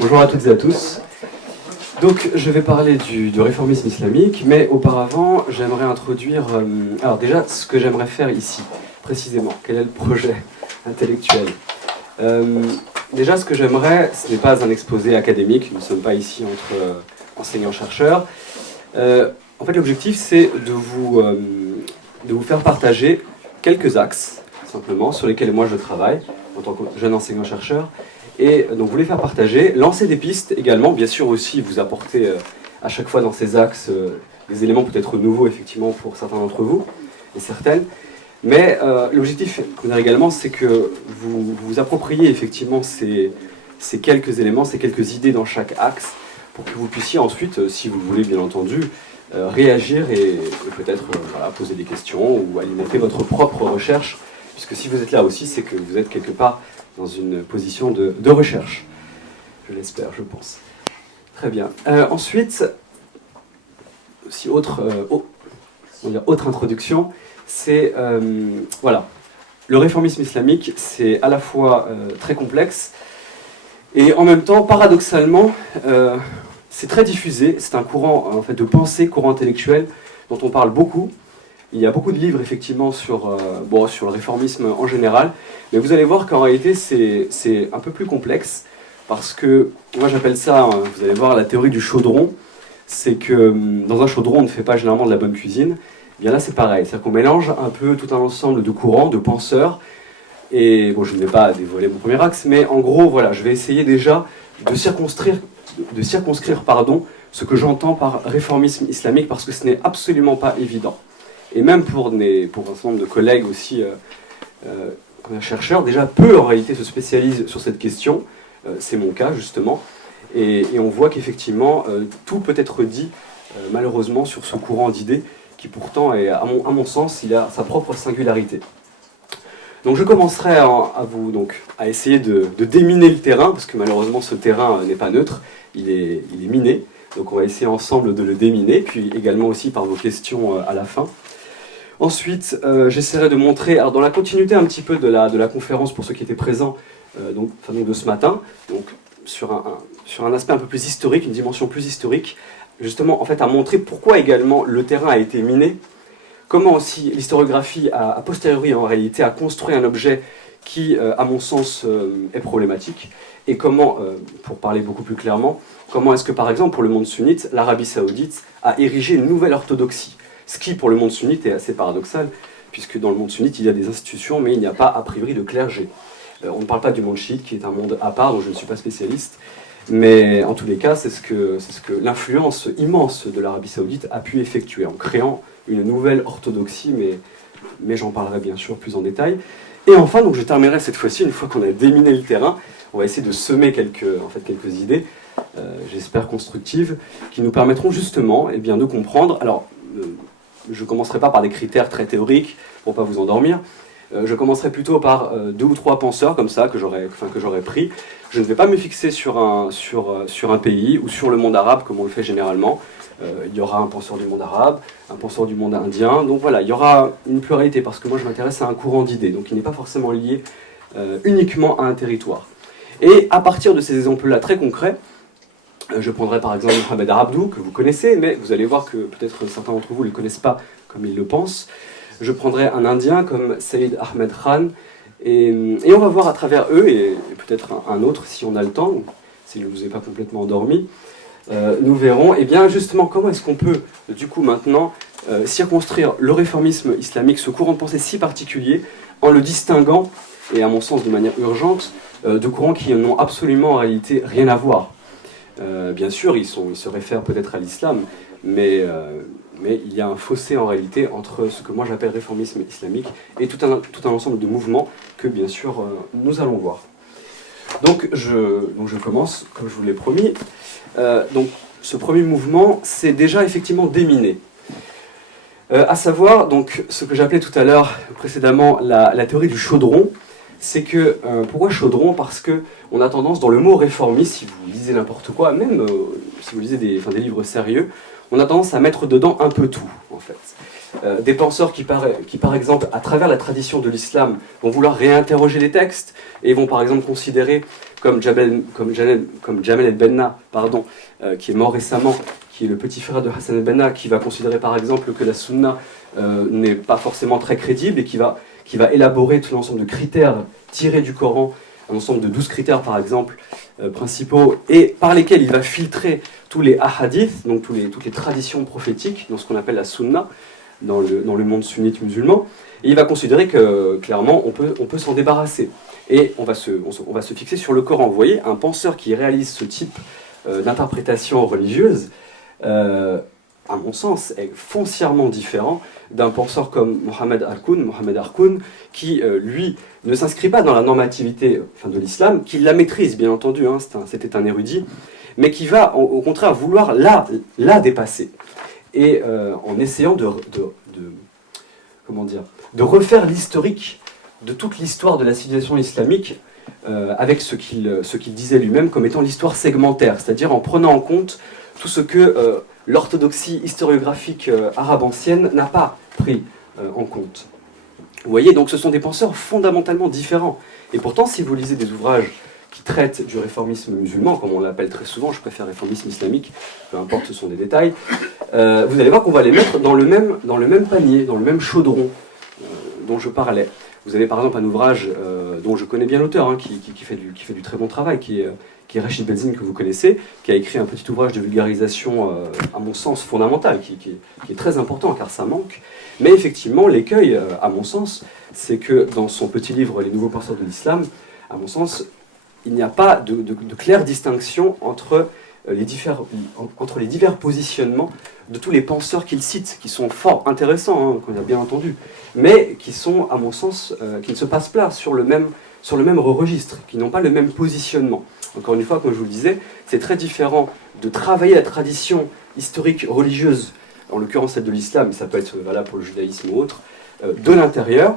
Bonjour à toutes et à tous. Donc je vais parler du réformisme islamique, mais auparavant j'aimerais introduire... alors déjà, ce que j'aimerais faire ici, précisément, quel est le projet intellectuel. Déjà, ce que j'aimerais, ce n'est pas un exposé académique, nous ne sommes pas ici entre enseignants-chercheurs. En fait, l'objectif, c'est de vous faire partager quelques axes, simplement, sur lesquels moi je travaille, en tant que jeune enseignant-chercheur, et donc vous les faire partager, lancer des pistes également, bien sûr aussi vous apporter à chaque fois dans ces axes des éléments peut-être nouveaux, effectivement, pour certains d'entre vous, et certaines. Mais l'objectif également, c'est que vous vous appropriez effectivement ces quelques éléments, ces quelques idées dans chaque axe, pour que vous puissiez ensuite, si vous le voulez bien entendu, réagir et peut-être voilà, poser des questions ou alimenter votre propre recherche, puisque si vous êtes là aussi, c'est que vous êtes quelque part dans une position de recherche. Je l'espère, je pense. Très bien. Ensuite, aussi autre introduction, c'est, voilà, le réformisme islamique, c'est à la fois très complexe, et en même temps, paradoxalement, c'est très diffusé, c'est un courant en fait, de pensée, courant intellectuel, dont on parle beaucoup. Il y a beaucoup de livres, effectivement, sur le réformisme en général, mais vous allez voir qu'en réalité, c'est un peu plus complexe, parce que, moi j'appelle ça, vous allez voir, la théorie du chaudron, c'est que dans un chaudron, on ne fait pas généralement de la bonne cuisine. Eh bien là, c'est pareil, c'est-à-dire qu'on mélange un peu tout un ensemble de courants, de penseurs, et bon, je ne vais pas dévoiler mon premier axe, mais en gros, voilà, je vais essayer déjà de circonscrire ce que j'entends par réformisme islamique, parce que ce n'est absolument pas évident. Et même pour un certain nombre de collègues aussi, chercheurs, déjà peu en réalité se spécialisent sur cette question, c'est mon cas justement, et on voit qu'effectivement tout peut être dit malheureusement sur ce courant d'idées qui pourtant, à mon sens, il a sa propre singularité. Donc je commencerai à essayer de déminer le terrain, parce que malheureusement ce terrain n'est pas neutre, il est miné, donc on va essayer ensemble de le déminer, puis également aussi par vos questions à la fin. Ensuite, j'essaierai de montrer, alors dans la continuité un petit peu de la conférence pour ceux qui étaient présents donc de ce matin, donc sur un aspect un peu plus historique, une dimension plus historique, justement en fait à montrer pourquoi également le terrain a été miné, comment aussi l'historiographie a posteriori en réalité a construit un objet qui, à mon sens, est problématique, et comment, pour parler beaucoup plus clairement, comment est-ce que par exemple pour le monde sunnite, l'Arabie Saoudite a érigé une nouvelle orthodoxie. Ce qui, pour le monde sunnite, est assez paradoxal, puisque dans le monde sunnite, il y a des institutions, mais il n'y a pas, a priori, de clergé. On ne parle pas du monde chiite, qui est un monde à part, dont je ne suis pas spécialiste, mais en tous les cas, c'est ce que l'influence immense de l'Arabie Saoudite a pu effectuer, en créant une nouvelle orthodoxie, mais j'en parlerai bien sûr plus en détail. Et enfin, donc je terminerai cette fois-ci, une fois qu'on a déminé le terrain, on va essayer de semer quelques idées, j'espère constructives, qui nous permettront justement de comprendre. Alors, je ne commencerai pas par des critères très théoriques pour ne pas vous endormir. Je commencerai plutôt par 2 ou 3 penseurs comme ça que j'aurais pris. Je ne vais pas me fixer sur un pays ou sur le monde arabe comme on le fait généralement. Il y aura un penseur du monde arabe, un penseur du monde indien. Donc voilà, il y aura une pluralité parce que moi je m'intéresse à un courant d'idées. Donc il n'est pas forcément lié uniquement à un territoire. Et à partir de ces exemples-là très concrets, je prendrai par exemple Mohamed Abdou, que vous connaissez, mais vous allez voir que peut-être certains d'entre vous ne le connaissent pas comme ils le pensent. Je prendrai un Indien comme Saïd Ahmed Khan, et on va voir à travers eux, et peut-être un autre si on a le temps, s'il ne vous est pas complètement endormi, nous verrons justement comment est-ce qu'on peut du coup maintenant circonscrire le réformisme islamique, ce courant de pensée si particulier, en le distinguant, et à mon sens de manière urgente, de courants qui n'ont absolument en réalité rien à voir. Bien sûr, ils se réfèrent peut-être à l'islam, mais il y a un fossé en réalité entre ce que moi j'appelle réformisme islamique et tout un ensemble de mouvements que bien sûr nous allons voir. Donc je commence, comme je vous l'ai promis. Donc ce premier mouvement, c'est déjà effectivement déminé. À savoir, donc, ce que j'appelais tout à l'heure précédemment la théorie du chaudron. C'est que, pourquoi chaudron? Parce qu'on a tendance, dans le mot réformiste, si vous lisez n'importe quoi, même si vous lisez des livres sérieux, on a tendance à mettre dedans un peu tout, en fait. Des penseurs qui, par exemple, à travers la tradition de l'islam, vont vouloir réinterroger les textes, et vont par exemple considérer comme Jamel el-Benna, qui est mort récemment, qui est le petit frère de Hassan el-Benna, qui va considérer par exemple que la sunna n'est pas forcément très crédible et qui va élaborer tout l'ensemble de critères tirés du Coran, un ensemble de 12 critères par exemple, principaux, et par lesquels il va filtrer tous les ahadiths, donc toutes les traditions prophétiques, dans ce qu'on appelle la sunna, dans le monde sunnite musulman, et il va considérer que clairement on peut s'en débarrasser. Et on va se fixer sur le Coran. Vous voyez, un penseur qui réalise ce type d'interprétation religieuse, à mon sens, est foncièrement différent d'un penseur comme Mohamed Harkoun, qui, lui, ne s'inscrit pas dans la normativité de l'islam, qui la maîtrise, bien entendu, hein, c'était un érudit, mais qui va, au contraire, vouloir la dépasser. Et en essayant de refaire l'historique de toute l'histoire de la civilisation islamique avec ce qu'il disait lui-même comme étant l'histoire segmentaire, c'est-à-dire en prenant en compte tout ce que l'orthodoxie historiographique arabe ancienne n'a pas pris en compte. Vous voyez, donc ce sont des penseurs fondamentalement différents. Et pourtant, si vous lisez des ouvrages qui traitent du réformisme musulman, comme on l'appelle très souvent, je préfère réformisme islamique, peu importe, ce sont des détails, vous allez voir qu'on va les mettre dans le même panier, dans le même chaudron dont je parlais. Vous avez par exemple un ouvrage dont je connais bien l'auteur, hein, qui fait du très bon travail, qui est Rachid Belzine, que vous connaissez, qui a écrit un petit ouvrage de vulgarisation, à mon sens, fondamental, qui est très important, car ça manque. Mais effectivement, l'écueil, à mon sens, c'est que dans son petit livre « Les nouveaux penseurs de l'islam », à mon sens, il n'y a pas de claire distinction entre les divers positionnements de tous les penseurs qu'il cite, qui sont fort intéressants, hein, qu'on a bien entendu, mais qui sont, à mon sens, qui ne se passent pas sur le même registre, qui n'ont pas le même positionnement. Encore une fois, comme je vous le disais, c'est très différent de travailler la tradition historique religieuse, en l'occurrence celle de l'islam, mais ça peut être valable pour le judaïsme ou autre, de l'intérieur,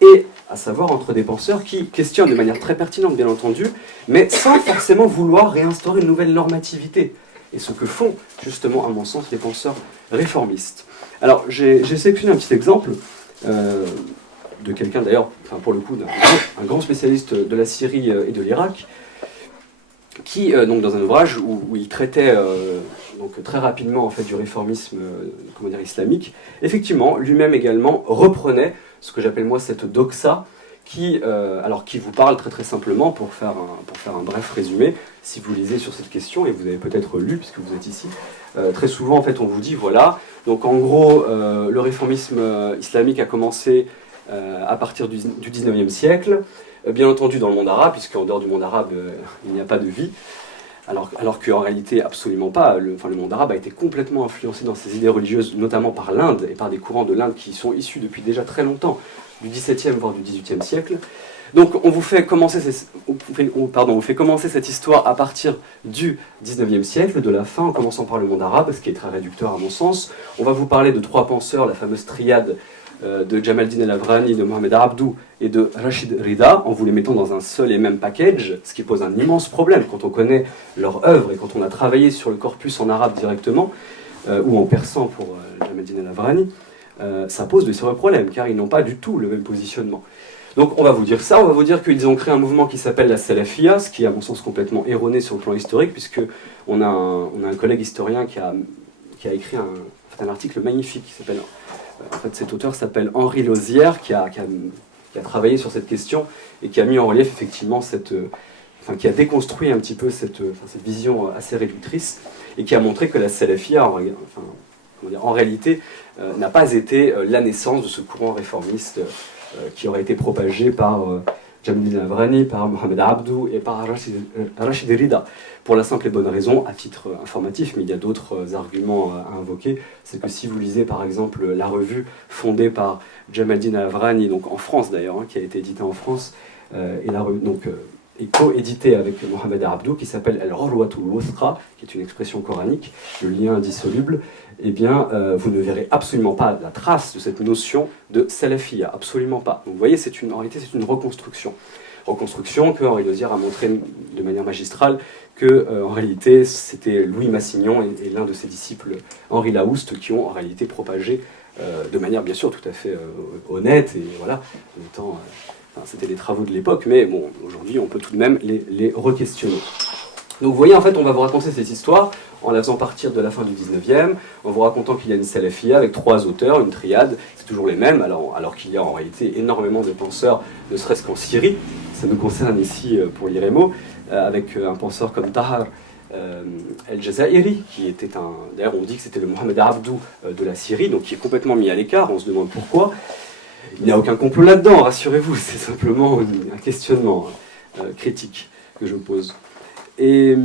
et à savoir entre des penseurs qui questionnent de manière très pertinente, bien entendu, mais sans forcément vouloir réinstaurer une nouvelle normativité. Et ce que font, justement, à mon sens, les penseurs réformistes. Alors, j'ai sélectionné un petit exemple de quelqu'un, d'ailleurs, pour le coup, un grand spécialiste de la Syrie et de l'Irak, qui, donc, dans un ouvrage où il traitait donc, très rapidement en fait, du réformisme islamique, effectivement, lui-même également reprenait ce que j'appelle moi cette doxa, qui vous parle très très simplement, pour faire un bref résumé, si vous lisez sur cette question, et vous avez peut-être lu puisque vous êtes ici, très souvent en fait on vous dit voilà, donc en gros le réformisme islamique a commencé à partir du 19e siècle, bien entendu dans le monde arabe, puisqu'en dehors du monde arabe il n'y a pas de vie, alors qu'en réalité absolument pas, le monde arabe a été complètement influencé dans ses idées religieuses, notamment par l'Inde et par des courants de l'Inde qui sont issus depuis déjà très longtemps, du XVIIe voire du XVIIIe siècle. Donc on vous fait commencer cette histoire à partir du XIXe siècle, de la fin, en commençant par le monde arabe, ce qui est très réducteur à mon sens. On va vous parler de trois penseurs, la fameuse triade de Jamaldin el-Avrani, de Mohamed Abdou et de Rachid Rida, en vous les mettant dans un seul et même package, ce qui pose un immense problème quand on connaît leur œuvre et quand on a travaillé sur le corpus en arabe directement, ou en persan pour Jamaldin el-Avrani. Ça pose de sérieux problèmes, car ils n'ont pas du tout le même positionnement. Donc on va vous dire ça, on va vous dire qu'ils ont créé un mouvement qui s'appelle la Salafia, ce qui est à mon sens complètement erroné sur le plan historique, puisque on a un collègue historien qui a écrit un article magnifique qui s'appelle... En fait, cet auteur s'appelle Henri Lauzière, qui a travaillé sur cette question et qui a mis en relief effectivement qui a déconstruit un petit peu cette vision assez réductrice et qui a montré que la Salafia, en réalité, n'a pas été la naissance de ce courant réformiste qui aurait été propagé par Jamaldin el-Avrani, par Mohamed Abdou et par Rachid Rida. Pour la simple et bonne raison, à titre informatif, mais il y a d'autres arguments à invoquer, c'est que si vous lisez par exemple la revue fondée par Jamaldin el-Avrani, donc en France d'ailleurs, qui a été éditée en France, et la revue est co-éditée avec Mohamed Abdou, qui s'appelle Al-Urwatul Wuthqa, qui est une expression coranique, le lien indissoluble, eh bien, vous ne verrez absolument pas la trace de cette notion de salafia, absolument pas. Donc vous voyez, en réalité, c'est une reconstruction. Reconstruction que Henri Lauzière a montré de manière magistrale que, en réalité, c'était Louis Massignon et l'un de ses disciples, Henri Laouste, qui ont en réalité propagé de manière bien sûr tout à fait honnête et voilà, en étant Enfin, c'était les travaux de l'époque, mais bon, aujourd'hui, on peut tout de même les re-questionner. Donc vous voyez, en fait, on va vous raconter cette histoire en la faisant partir de la fin du 19e, en vous racontant qu'il y a une salafia avec 3 auteurs, une triade, c'est toujours les mêmes, alors qu'il y a en réalité énormément de penseurs, ne serait-ce qu'en Syrie. Ça nous concerne ici pour l'IREMO, avec un penseur comme Tahar El-Jazairi, qui était un... D'ailleurs, on dit que c'était le Mohamed Abdou de la Syrie, donc qui est complètement mis à l'écart, on se demande pourquoi. Il n'y a aucun complot là-dedans, rassurez-vous, c'est simplement un questionnement critique que je pose. Et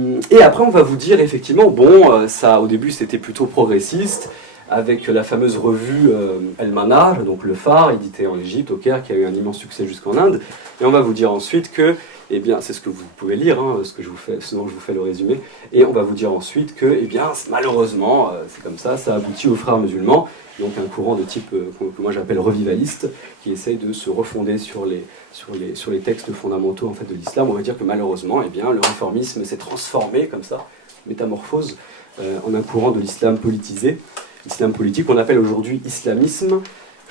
après, on va vous dire, effectivement, bon, ça, au début, c'était plutôt progressiste, avec la fameuse revue El Manar, donc le phare, édité en Égypte, au Caire, qui a eu un immense succès jusqu'en Inde. Et on va vous dire ensuite que, eh bien, c'est ce que vous pouvez lire, hein, ce dont je vous fais le résumé, et on va vous dire ensuite que, eh bien, malheureusement, c'est comme ça aboutit aux frères musulmans, donc un courant de type que moi j'appelle revivaliste, qui essaye de se refonder sur les textes fondamentaux en fait, de l'islam. On va dire que malheureusement, eh bien, le réformisme s'est transformé comme ça, métamorphose, en un courant de l'islam politisé. L'islam politique qu'on appelle aujourd'hui islamisme.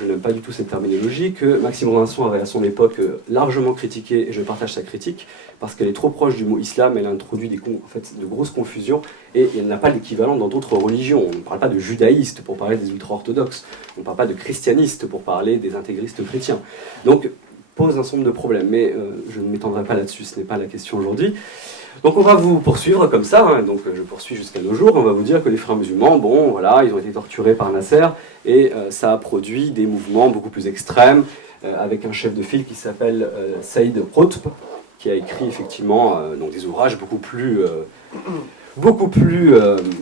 Je n'aime pas du tout cette terminologie, que Maxime Robinson avait à son époque largement critiqué, et je partage sa critique, parce qu'elle est trop proche du mot islam, elle introduit en fait, de grosses confusions, et elle n'a pas d'équivalent dans d'autres religions. On ne parle pas de judaïstes pour parler des ultra-orthodoxes, on ne parle pas de christianistes pour parler des intégristes chrétiens. Donc, pose un certain nombre de problèmes, mais je ne m'étendrai pas là-dessus, ce n'est pas la question aujourd'hui. Donc on va vous poursuivre comme ça, hein, donc je poursuis jusqu'à nos jours, on va vous dire que les frères musulmans, bon voilà, ils ont été torturés par Nasser, et ça a produit des mouvements beaucoup plus extrêmes, avec un chef de file qui s'appelle Saïd Qutb, qui a écrit effectivement donc des ouvrages beaucoup plus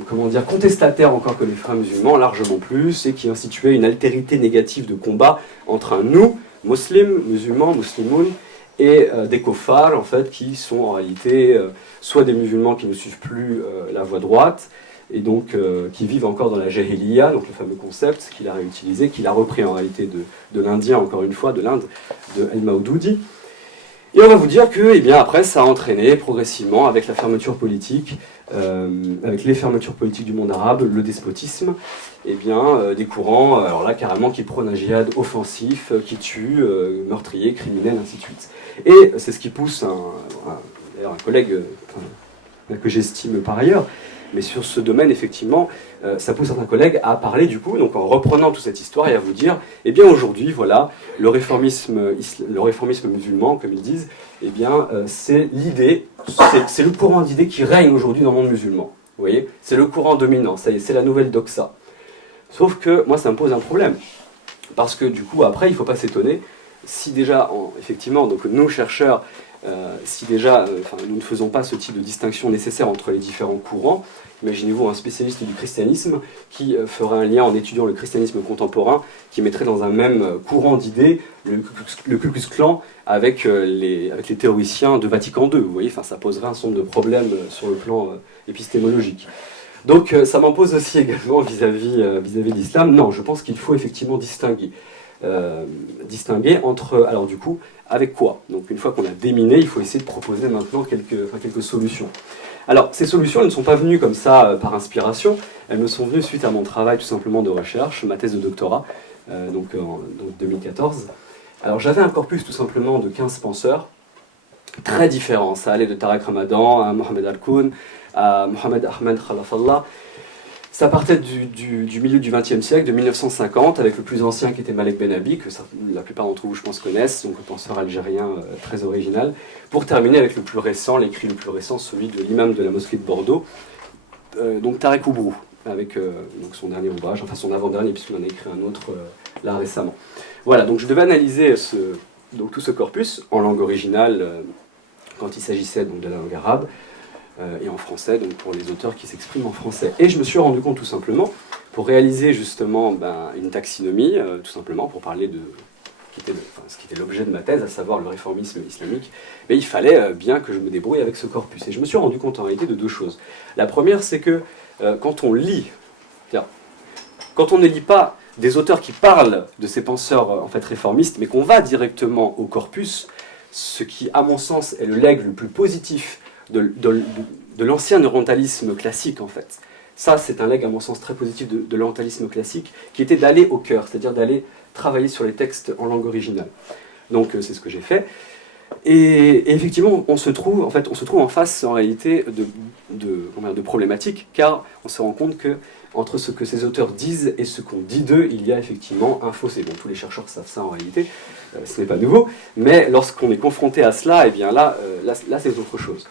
comment dire, contestataires encore que les frères musulmans, largement plus, et qui instituait une altérité négative de combat entre un nous, musulmans, muslimoun, et des kofars, en fait, qui sont en réalité soit des musulmans qui ne suivent plus la voie droite, et donc qui vivent encore dans la jahiliya, donc le fameux concept qu'il a réutilisé, qu'il a repris en réalité de l'Indien, encore une fois, de l'Inde, de El-Maududi. Et on va vous dire que, eh bien, après, ça a entraîné progressivement, avec la fermeture politique, avec les fermetures politiques du monde arabe, le despotisme, eh bien, des courants, alors là, carrément, qui prônent un djihad offensif, qui tue, meurtrier, criminel, ainsi de suite. Et c'est ce qui pousse d'ailleurs un collègue que j'estime par ailleurs, mais sur ce domaine, effectivement, ça pousse certains collègues à parler du coup, donc en reprenant toute cette histoire et à vous dire, eh bien aujourd'hui, voilà, le réformisme musulman, comme ils disent, eh bien, c'est l'idée, c'est le courant d'idées qui règne aujourd'hui dans le monde musulman. Vous voyez, c'est le courant dominant, ça y est, c'est la nouvelle doxa. Sauf que moi, ça me pose un problème, parce que du coup, après, il ne faut pas s'étonner, si déjà, effectivement, donc nous, chercheurs, si déjà nous ne faisons pas ce type de distinction nécessaire entre les différents courants, imaginez-vous un spécialiste du christianisme qui ferait un lien en étudiant le christianisme contemporain, qui mettrait dans un même courant d'idées le Ku Klux Klan avec les théoriciens de Vatican II. Vous voyez, ça poserait un certain nombre de problèmes sur le plan épistémologique. Donc ça m'en pose aussi également vis-à-vis de l'islam. Non, je pense qu'il faut effectivement distinguer entre, alors du coup, avec quoi? Donc une fois qu'on a déminé, il faut essayer de proposer maintenant quelques solutions. Alors ces solutions, elles ne sont pas venues comme ça par inspiration, elles me sont venues suite à mon travail tout simplement de recherche, ma thèse de doctorat, donc 2014. Alors j'avais un corpus tout simplement de 15 penseurs, très différents, ça allait de Tariq Ramadan à Mohamed Al-Koun, à Mohamed Ahmed Khalafallah. Ça partait du milieu du XXe siècle, de 1950, avec le plus ancien qui était Malek Benabi, que la plupart d'entre vous, je pense, connaissent, donc un penseur algérien très original, pour terminer avec le plus récent, l'écrit le plus récent, celui de l'imam de la mosquée de Bordeaux, donc Tarek Oubrou, avec donc son dernier ouvrage, enfin son avant-dernier, puisqu'il en a écrit un autre là récemment. Voilà, donc je devais analyser tout ce corpus en langue originale, quand il s'agissait donc de la langue arabe, et en français, donc pour les auteurs qui s'expriment en français. Et je me suis rendu compte tout simplement, pour réaliser justement une taxinomie, tout simplement pour parler de ce qui était l'objet de ma thèse, à savoir le réformisme islamique, mais il fallait bien que je me débrouille avec ce corpus. Et je me suis rendu compte en réalité de deux choses. La première, c'est que quand on lit, quand on ne lit pas des auteurs qui parlent de ces penseurs en fait réformistes, mais qu'on va directement au corpus, ce qui, à mon sens, est le legs le plus positif de l'ancien orientalisme classique, en fait. Ça, c'est un legs, à mon sens, très positif de l'orientalisme classique, qui était d'aller au cœur, c'est-à-dire d'aller travailler sur les textes en langue originale. Donc c'est ce que j'ai fait. Et effectivement, on se trouve en face en réalité de problématiques, car on se rend compte que entre ce que ces auteurs disent et ce qu'on dit d'eux, il y a effectivement un fossé. Bon, tous les chercheurs savent ça en réalité, ce n'est pas nouveau, mais lorsqu'on est confronté à cela, et bien là c'est autre chose.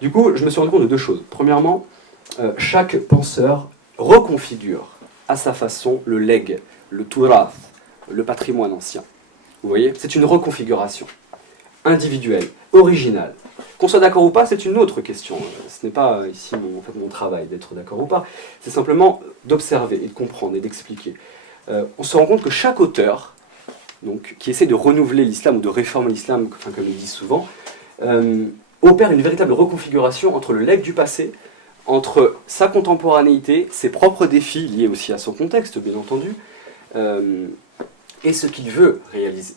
Du coup, je me suis rendu compte de deux choses. Premièrement, chaque penseur reconfigure à sa façon le leg, le turath, le patrimoine ancien. Vous voyez, c'est une reconfiguration individuelle, originale. Qu'on soit d'accord ou pas, c'est une autre question. Ce n'est pas ici mon travail d'être d'accord ou pas. C'est simplement d'observer et de comprendre et d'expliquer. On se rend compte que chaque auteur, donc, qui essaie de renouveler l'islam ou de réformer l'islam, enfin, comme ils disent souvent, opère une véritable reconfiguration entre le legs du passé, entre sa contemporanéité, ses propres défis liés aussi à son contexte, bien entendu, et ce qu'il veut réaliser.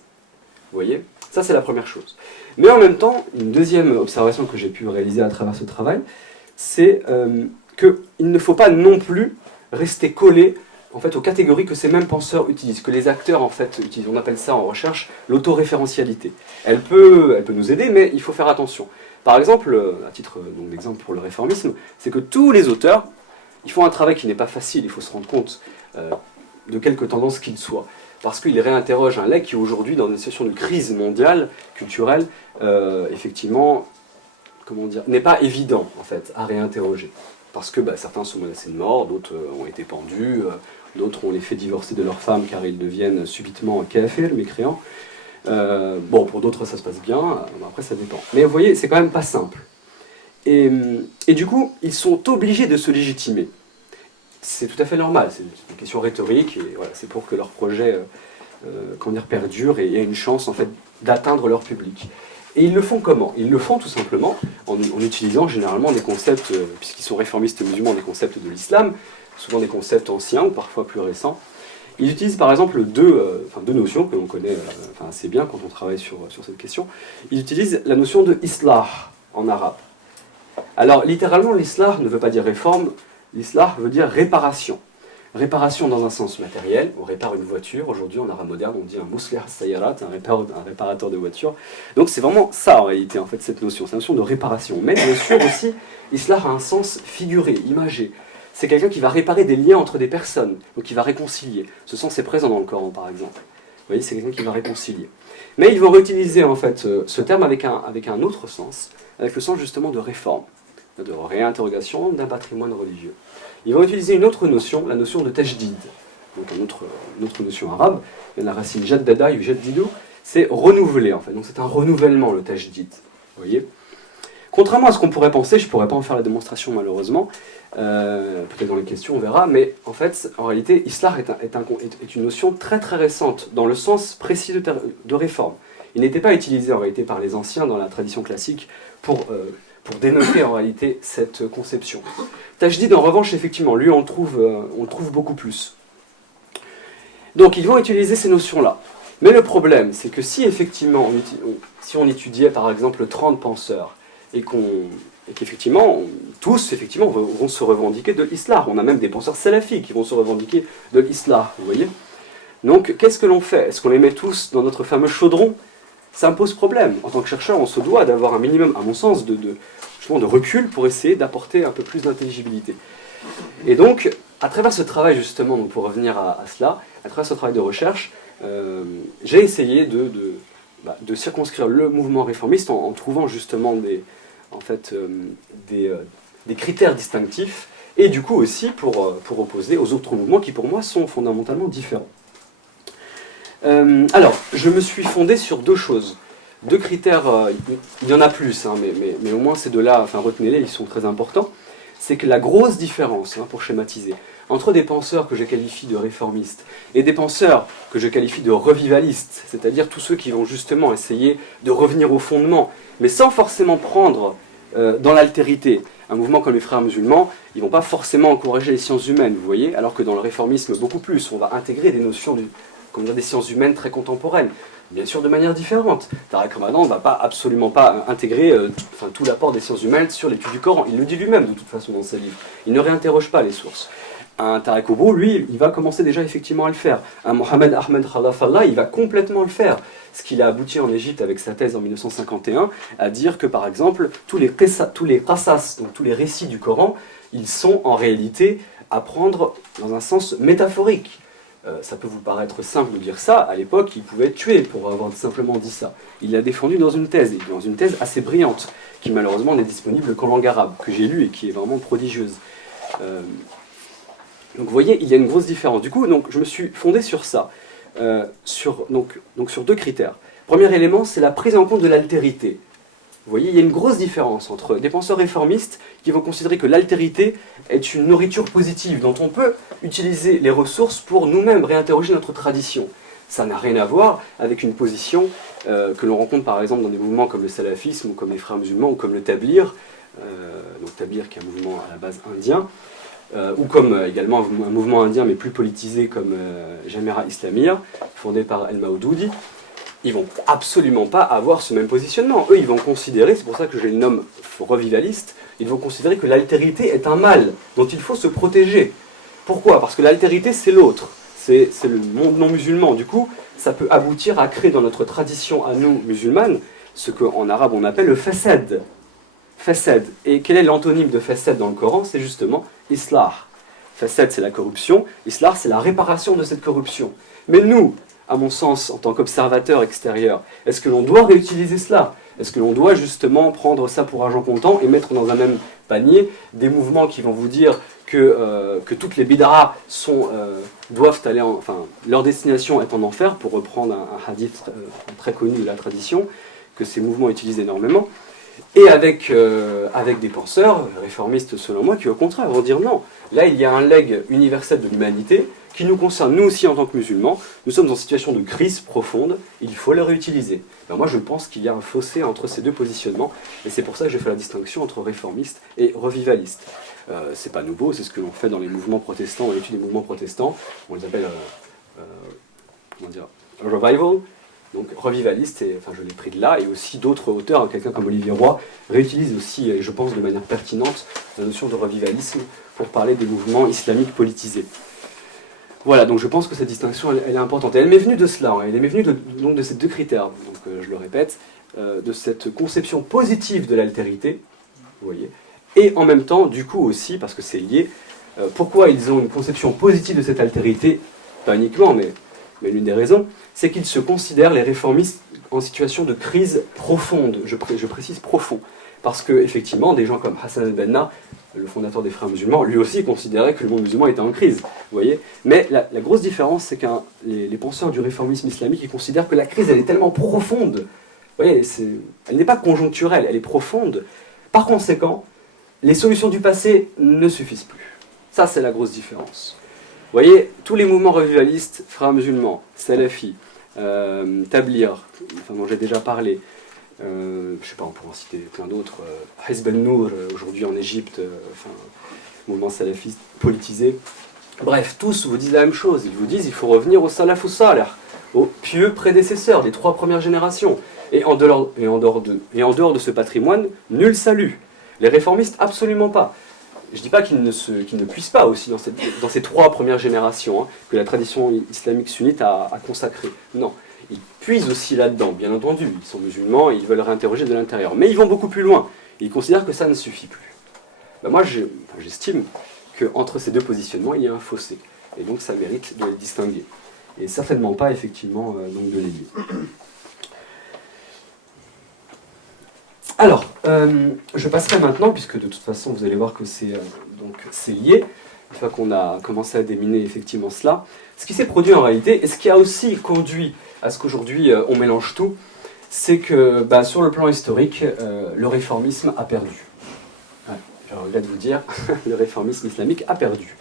Vous voyez ? Ça, c'est la première chose. Mais en même temps, une deuxième observation que j'ai pu réaliser à travers ce travail, c'est qu'il ne faut pas non plus rester collé en fait, aux catégories que ces mêmes penseurs utilisent, que les acteurs en fait, utilisent. On appelle ça en recherche l'autoréférentialité. Elle peut nous aider, mais il faut faire attention. Par exemple, à titre d'exemple pour le réformisme, c'est que tous les auteurs, ils font un travail qui n'est pas facile, il faut se rendre compte de quelque tendance qu'il soit. Parce qu'il réinterroge un legs qui aujourd'hui, dans une situation de crise mondiale, culturelle, effectivement, comment dire, n'est pas évident en fait à réinterroger. Parce que certains sont menacés de mort, d'autres ont été pendus, d'autres ont les fait divorcer de leurs femmes car ils deviennent subitement kafir, mécréants. Bon, pour d'autres ça se passe bien, après ça dépend. Mais vous voyez, c'est quand même pas simple. Et du coup, ils sont obligés de se légitimer. C'est tout à fait normal, c'est une question rhétorique, et voilà, c'est pour que leur projet perdure et ait une chance en fait, d'atteindre leur public. Et ils le font comment? Ils le font tout simplement en utilisant généralement des concepts, puisqu'ils sont réformistes musulmans, des concepts de l'islam, souvent des concepts anciens ou parfois plus récents. Ils utilisent par exemple deux notions que l'on connaît assez bien quand on travaille sur cette question. Ils utilisent la notion de islah en arabe. Alors littéralement l'islah ne veut pas dire réforme, l'islah veut dire réparation. Réparation dans un sens matériel, on répare une voiture, aujourd'hui en arabe moderne on dit un muslih as-sayyarat, un réparateur de voiture. Donc c'est vraiment ça en réalité, en fait, cette notion, c'est la notion de réparation. Mais bien sûr aussi, islah a un sens figuré, imagé. C'est quelqu'un qui va réparer des liens entre des personnes, donc qui va réconcilier. Ce sens est présent dans le Coran par exemple. Vous voyez, c'est quelqu'un qui va réconcilier. Mais ils vont réutiliser en fait ce terme avec un autre sens, avec le sens justement de réforme, de réinterrogation d'un patrimoine religieux. Ils vont utiliser une autre notion, la notion de tajdid, donc une autre notion arabe, la racine jaddada, yujaddidu, c'est renouveler en fait, donc c'est un renouvellement le tajdid, vous voyez. Contrairement à ce qu'on pourrait penser, je ne pourrais pas en faire la démonstration malheureusement, peut-être dans les questions on verra, mais en fait, en réalité, islah est une notion très très récente, dans le sens précis de réforme. Il n'était pas utilisé en réalité par les anciens dans la tradition classique pour dénoter en réalité cette conception. Tajdid en revanche, effectivement, lui on le trouve beaucoup plus. Donc ils vont utiliser ces notions-là. Mais le problème, c'est que si effectivement, si on étudiait par exemple 30 penseurs, et qu'effectivement, tous effectivement, vont se revendiquer de l'islam. On a même des penseurs salafis qui vont se revendiquer de l'islam, vous voyez. Donc qu'est-ce que l'on fait? Est-ce qu'on les met tous dans notre fameux chaudron? Ça me pose problème. En tant que chercheur, on se doit d'avoir un minimum, à mon sens, de recul pour essayer d'apporter un peu plus d'intelligibilité. Et donc, à travers ce travail justement, donc pour revenir à cela, à travers ce travail de recherche, j'ai essayé de circonscrire le mouvement réformiste en trouvant justement des critères distinctifs, et du coup aussi pour opposer aux autres mouvements qui pour moi sont fondamentalement différents. Alors, je me suis fondé sur deux choses. Deux critères, il y en a plus, hein, mais au moins ces deux-là, enfin retenez-les, ils sont très importants. C'est que la grosse différence, hein, pour schématiser, entre des penseurs que je qualifie de réformistes et des penseurs que je qualifie de revivalistes, c'est-à-dire tous ceux qui vont justement essayer de revenir au fondement, mais sans forcément prendre dans l'altérité. Un mouvement comme les frères musulmans, ils ne vont pas forcément encourager les sciences humaines, vous voyez, alors que dans le réformisme, beaucoup plus, on va intégrer des notions des sciences humaines très contemporaines, bien sûr de manière différente. Tariq Ramadan ne va absolument pas intégrer tout l'apport des sciences humaines sur l'étude du Coran. Il le dit lui-même de toute façon dans ses livres. Il ne réinterroge pas les sources. Un Tariq Obo, lui, il va commencer déjà effectivement à le faire. Un Mohamed Ahmed Khalafallah, il va complètement le faire. ce qu'il a abouti en Égypte avec sa thèse en 1951, à dire que par exemple, tous les qasas, donc tous les récits du Coran, ils sont en réalité à prendre dans un sens métaphorique. Ça peut vous paraître simple de dire ça, à l'époque, il pouvait être tué pour avoir simplement dit ça. Il l'a défendu dans une thèse assez brillante, qui malheureusement n'est disponible qu'en langue arabe, que j'ai lue et qui est vraiment prodigieuse. Donc vous voyez, il y a une grosse différence. Du coup, donc, je me suis fondé sur ça, sur 2 critères. Premier élément, c'est la prise en compte de l'altérité. Vous voyez, il y a une grosse différence entre des penseurs réformistes qui vont considérer que l'altérité est une nourriture positive dont on peut utiliser les ressources pour nous-mêmes réinterroger notre tradition. Ça n'a rien à voir avec une position que l'on rencontre par exemple dans des mouvements comme le salafisme ou comme les frères musulmans ou comme le tablir, donc tablir qui est un mouvement à la base indien, ou comme également un mouvement indien mais plus politisé comme Jamera Islamiyya, fondé par El Maoudoudi. Ils vont absolument pas avoir ce même positionnement. Eux, ils vont considérer, c'est pour ça que je les nomme revivalistes, ils vont considérer que l'altérité est un mal dont il faut se protéger. Pourquoi? Parce que l'altérité, c'est l'autre, c'est le monde non musulman. Du coup, ça peut aboutir à créer dans notre tradition à nous, musulmanes, ce qu'en arabe on appelle le fasad. Fasad. Et quel est l'antonyme de fasad dans le Coran? C'est justement islah. Fasad, c'est la corruption. Islah, c'est la réparation de cette corruption. Mais nous, à mon sens, en tant qu'observateur extérieur, est-ce que l'on doit réutiliser cela? Est-ce que l'on doit justement prendre ça pour argent comptant et mettre dans un même panier des mouvements qui vont vous dire que toutes les bid'ahs doivent aller, leur destination est en enfer, pour reprendre un hadith très connu de la tradition, que ces mouvements utilisent énormément, et avec des penseurs réformistes selon moi qui au contraire vont dire non, là il y a un legs universel de l'humanité qui nous concerne nous aussi en tant que musulmans, nous sommes en situation de crise profonde, il faut le réutiliser. Ben moi je pense qu'il y a un fossé entre ces 2 positionnements, et c'est pour ça que je fais la distinction entre réformiste et revivaliste. C'est pas nouveau, c'est ce que l'on fait dans les mouvements protestants, dans l'étude des mouvements protestants, on les appelle revival, donc revivaliste, je l'ai pris de là, et aussi d'autres auteurs, quelqu'un comme Olivier Roy, réutilise aussi, et je pense de manière pertinente, la notion de revivalisme pour parler des mouvements islamiques politisés. Voilà, donc je pense que cette distinction, elle est importante. Et elle m'est venue de cela, elle m'est venue de ces 2 critères, donc je le répète, de cette conception positive de l'altérité, vous voyez, et en même temps, du coup aussi, parce que c'est lié, pourquoi ils ont une conception positive de cette altérité, pas uniquement, mais l'une des raisons, c'est qu'ils se considèrent, les réformistes, en situation de crise profonde, je précise profond, parce que effectivement, des gens comme Hassan al-Banna, le fondateur des Frères musulmans, lui aussi considérait que le monde musulman était en crise, vous voyez. Mais la grosse différence, c'est que les penseurs du réformisme islamique, ils considèrent que la crise, elle est tellement profonde, vous voyez, elle n'est pas conjoncturelle, elle est profonde. Par conséquent, les solutions du passé ne suffisent plus. Ça, c'est la grosse différence. Vous voyez, tous les mouvements revivalistes, Frères musulmans, Salafi, Tablir, dont j'ai déjà parlé, je ne sais pas, on pourrait en citer plein d'autres, Hizb al-Nour, aujourd'hui en Égypte, mouvement salafiste politisé. Bref, tous vous disent la même chose. Ils vous disent qu'il faut revenir au salaf salih, aux pieux prédécesseurs des 3 premières générations. Et en dehors de ce patrimoine, nul salut. Les réformistes, absolument pas. Je ne dis pas qu'ils ne puissent pas aussi dans ces 3 premières générations que la tradition islamique sunnite a consacrées. Non. Ils puisent aussi là-dedans, bien entendu. Ils sont musulmans et ils veulent réinterroger de l'intérieur. Mais ils vont beaucoup plus loin. Ils considèrent que ça ne suffit plus. Ben moi, j'estime qu'entre ces 2 positionnements, il y a un fossé. Et donc, ça mérite de les distinguer. Et certainement pas, effectivement, donc de les lier. Alors, je passerai maintenant, puisque de toute façon, vous allez voir que c'est lié, une fois qu'on a commencé à déminer effectivement cela. Ce qui s'est produit en réalité, et ce qui a aussi conduit à ce qu'aujourd'hui on mélange tout, c'est que sur le plan historique, le réformisme a perdu. Ouais, je regrette de vous dire, le réformisme islamique a perdu.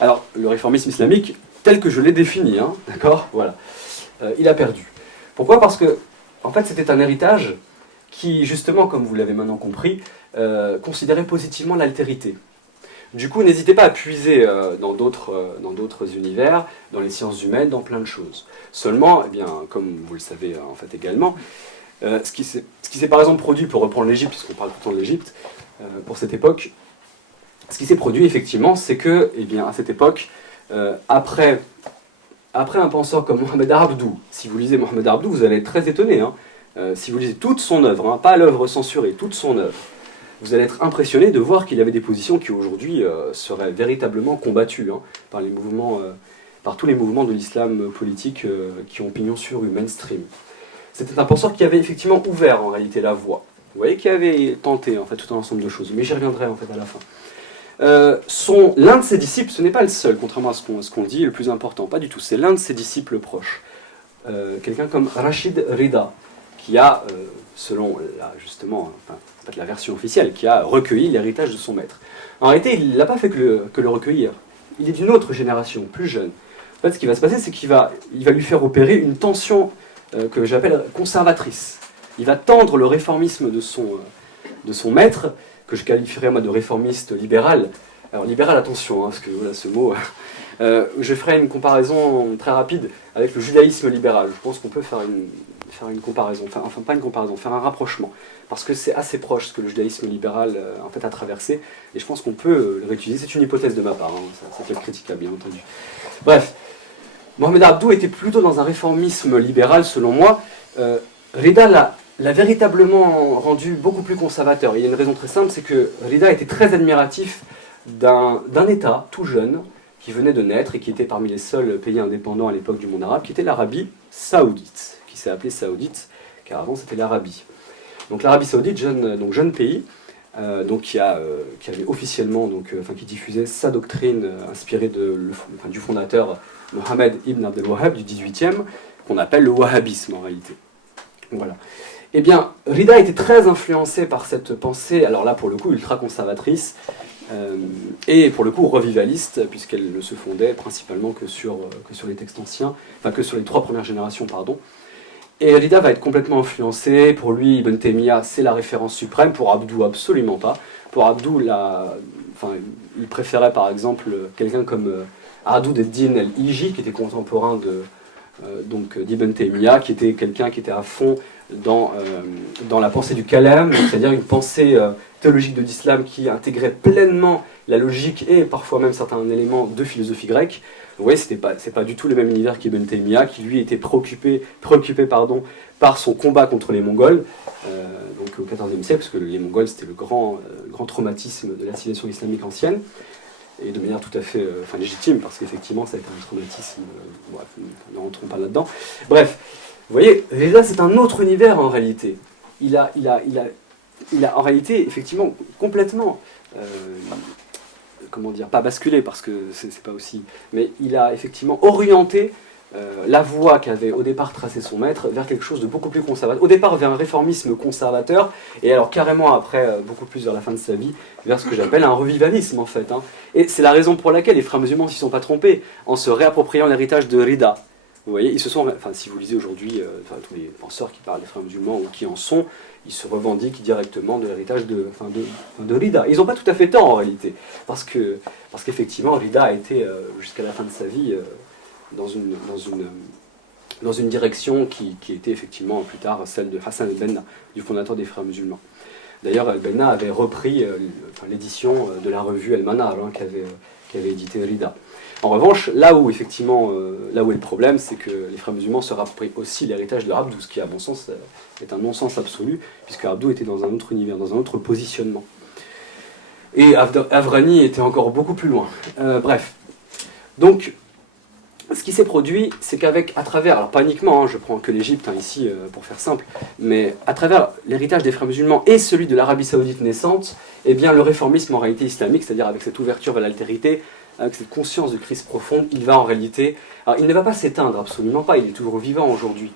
Alors, le réformisme islamique, tel que je l'ai défini, d'accord, voilà, il a perdu. Pourquoi? Parce que, en fait, c'était un héritage qui, justement, comme vous l'avez maintenant compris, considérait positivement l'altérité. Du coup, n'hésitez pas à puiser dans d'autres univers, dans les sciences humaines, dans plein de choses. Seulement, eh bien, comme vous le savez en fait également, ce qui s'est par exemple produit, pour reprendre l'Égypte, puisqu'on parle tout le temps de l'Égypte, pour cette époque, ce qui s'est produit effectivement, c'est que, eh bien, à cette époque, après après un penseur comme Mohamed Abdou, si vous lisez Mohamed Abdou, vous allez être très étonné. Hein. Si vous lisez toute son œuvre, hein, pas l'œuvre censurée, toute son œuvre, vous allez être impressionné de voir qu'il avait des positions qui aujourd'hui seraient véritablement combattues hein, par les mouvements, par tous les mouvements de l'islam politique qui ont pignon sur rue, mainstream. C'était un penseur qui avait effectivement ouvert en réalité la voie. Vous voyez, qui avait tenté en fait tout un ensemble de choses, mais j'y reviendrai en fait à la fin. L'un de ses disciples, ce n'est pas le seul, contrairement à ce qu'on dit, le plus important, pas du tout, c'est l'un de ses disciples proches. Quelqu'un comme Rachid Rida, qui a, selon justement en fait, la version officielle, qui a recueilli l'héritage de son maître. En réalité, il n'a pas fait que le recueillir. Il est d'une autre génération, plus jeune. En fait, ce qui va se passer, c'est qu'il va lui faire opérer une tension que j'appelle conservatrice. Il va tendre le réformisme de son maître, que je qualifierais moi de réformiste libéral. Alors libéral, attention, hein, parce que voilà, ce mot... je ferai une comparaison très rapide avec le judaïsme libéral. Je pense qu'on peut faire une comparaison, enfin pas une comparaison, faire un rapprochement, parce que c'est assez proche ce que le judaïsme libéral en fait a traversé, et je pense qu'on peut le réutiliser. C'est une hypothèse de ma part, hein, ça peut être critiquable bien entendu. Bref, Mohamed Abdou était plutôt dans un réformisme libéral selon moi. Rida l'a véritablement rendu beaucoup plus conservateur. Il y a une raison très simple, c'est que Rida était très admiratif d'un État tout jeune, qui venait de naître et qui était parmi les seuls pays indépendants à l'époque du monde arabe, qui était l'Arabie saoudite, qui s'est appelée saoudite, car avant c'était l'Arabie. Donc l'Arabie saoudite, jeune pays, qui avait officiellement, qui diffusait sa doctrine inspirée du fondateur Mohammed ibn Abdel Wahhab du 18e, qu'on appelle le wahhabisme en réalité. Voilà. Eh bien, Rida était très influencé par cette pensée, alors là pour le coup ultra-conservatrice, et pour le coup revivaliste, puisqu'elle ne se fondait principalement que sur les textes anciens, enfin que sur les 3 premières générations, pardon. Et Rida va être complètement influencé. Pour lui, Ibn Taymiyyah, c'est la référence suprême. Pour Abdou, absolument pas. Pour Abdou, il préférait par exemple quelqu'un comme Adoud ad-Din al-Iji, qui était contemporain d'Ibn Taymiyyah, qui était quelqu'un qui était à fond dans la pensée du kalam, c'est-à-dire une pensée théologique de l'islam qui intégrait pleinement la logique et parfois même certains éléments de philosophie grecque. Vous voyez, c'est pas du tout le même univers qu'Ibn Taymiyyah, qui lui était préoccupé par son combat contre les Mongols, au XIVe siècle, parce que les Mongols c'était le grand traumatisme de la civilisation islamique ancienne, et de manière tout à fait légitime, parce qu'effectivement ça a été un traumatisme, bref, ne rentrons pas là-dedans. Bref, vous voyez, Rida c'est un autre univers en réalité. Il a en réalité effectivement complètement, pas basculé parce que c'est pas aussi, mais il a effectivement orienté la voie qu'avait au départ tracé son maître vers quelque chose de beaucoup plus conservateur. Au départ vers un réformisme conservateur, et alors carrément après, beaucoup plus vers la fin de sa vie, vers ce que j'appelle un revivalisme en fait. Hein. Et c'est la raison pour laquelle les frères musulmans ne s'y sont pas trompés, en se réappropriant l'héritage de Rida. Vous voyez, ils se sont, si vous lisez aujourd'hui tous les penseurs qui parlent des frères musulmans ou qui en sont, ils se revendiquent directement de l'héritage de Rida. Ils n'ont pas tout à fait tort en réalité, parce qu'effectivement Rida a été jusqu'à la fin de sa vie dans une direction qui était effectivement plus tard celle de Hassan al-Banna, du fondateur des frères musulmans. D'ailleurs, al-Banna avait repris l'édition de la revue Al-Manar qu'avait édité Rida. En revanche, là où est le problème, c'est que les frères musulmans se rapproprient aussi l'héritage de Abdou, ce qui, à mon sens, est un non-sens absolu, puisque Abdou était dans un autre univers, dans un autre positionnement. Et Avrani était encore beaucoup plus loin. Bref. Donc, ce qui s'est produit, c'est à travers, alors pas uniquement, je prends que l'Égypte ici pour faire simple, mais à travers l'héritage des frères musulmans et celui de l'Arabie saoudite naissante, eh bien le réformisme en réalité islamique, c'est-à-dire avec cette ouverture vers l'altérité, avec cette conscience de crise profonde, il va en réalité, alors il ne va pas s'éteindre, absolument pas, il est toujours vivant aujourd'hui,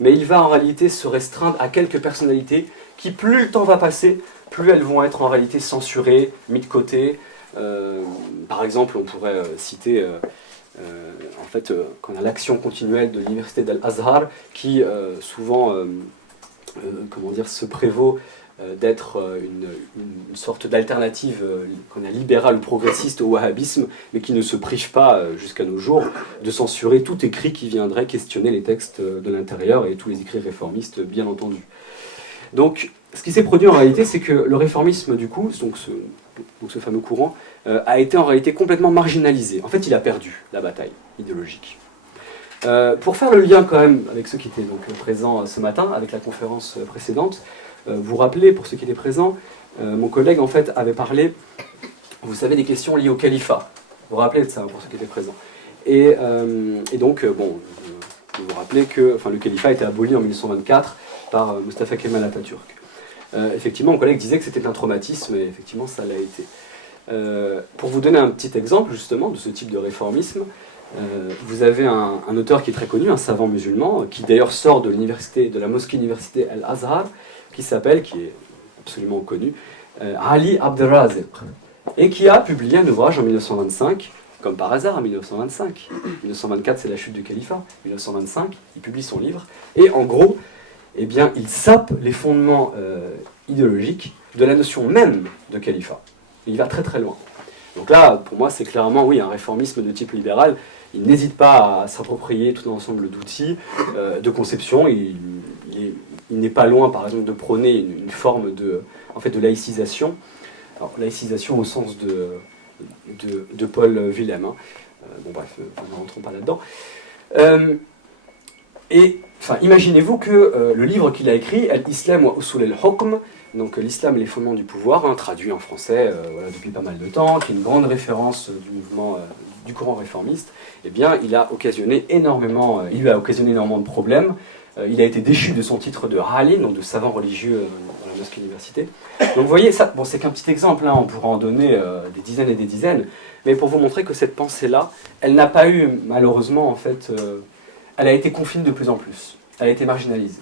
mais il va en réalité se restreindre à quelques personnalités qui, plus le temps va passer, plus elles vont être en réalité censurées, mises de côté. Par exemple, on pourrait citer qu'on a l'action continuelle de l'université d'Al-Azhar qui souvent se prévaut d'être une sorte d'alternative libérale ou progressiste au wahhabisme, mais qui ne se prive pas jusqu'à nos jours de censurer tout écrit qui viendrait questionner les textes de l'intérieur et tous les écrits réformistes bien entendu. Donc ce qui s'est produit en réalité, c'est que le réformisme du coup, ce fameux courant, a été en réalité complètement marginalisé. En fait, il a perdu la bataille idéologique. Pour faire le lien quand même avec ceux qui étaient donc présents ce matin, avec la conférence précédente, vous rappelez, pour ceux qui étaient présents, mon collègue en fait avait parlé, vous savez, des questions liées au califat. Vous vous rappelez de ça, pour ceux qui étaient présents. Et donc, bon, vous vous rappelez que enfin, le califat a été aboli en 1924 par Mustafa Kemal Atatürk. Effectivement, mon collègue disait que c'était un traumatisme, et effectivement, ça l'a été. Pour vous donner un petit exemple, justement, de ce type de réformisme, vous avez un auteur qui est très connu, un savant musulman, qui d'ailleurs sort de l'université, de la mosquée-université Al-Azhar, qui est absolument connu, Ali Abdelrazik, et qui a publié un ouvrage en 1925, comme par hasard en 1925. 1924, c'est la chute du califat. 1925, il publie son livre, et en gros, eh bien, il sape les fondements idéologiques de la notion même de califat. Il va très très loin. Donc là, pour moi, c'est clairement, oui, un réformisme de type libéral. Il n'hésite pas à s'approprier tout un ensemble d'outils, de conception. Il n'est pas loin, par exemple, de prôner une forme de laïcisation. Alors, laïcisation au sens de Paul Willem. Hein. Bon, bref, ne rentrons pas là-dedans. Imaginez-vous que le livre qu'il a écrit, Al-Islam wa Usul al-Hukm, donc l'islam et les fondements du pouvoir, hein, traduit en français depuis pas mal de temps, qui est une grande référence du mouvement du courant réformiste, eh bien, il lui a occasionné énormément de problèmes. Il a été déchu de son titre de Alim, donc de savant religieux dans la mosquée université. Donc vous voyez, ça, bon, c'est qu'un petit exemple, hein, on pourra en donner des dizaines et des dizaines, mais pour vous montrer que cette pensée-là, elle n'a pas eu, malheureusement, en fait, elle a été confinée de plus en plus, elle a été marginalisée.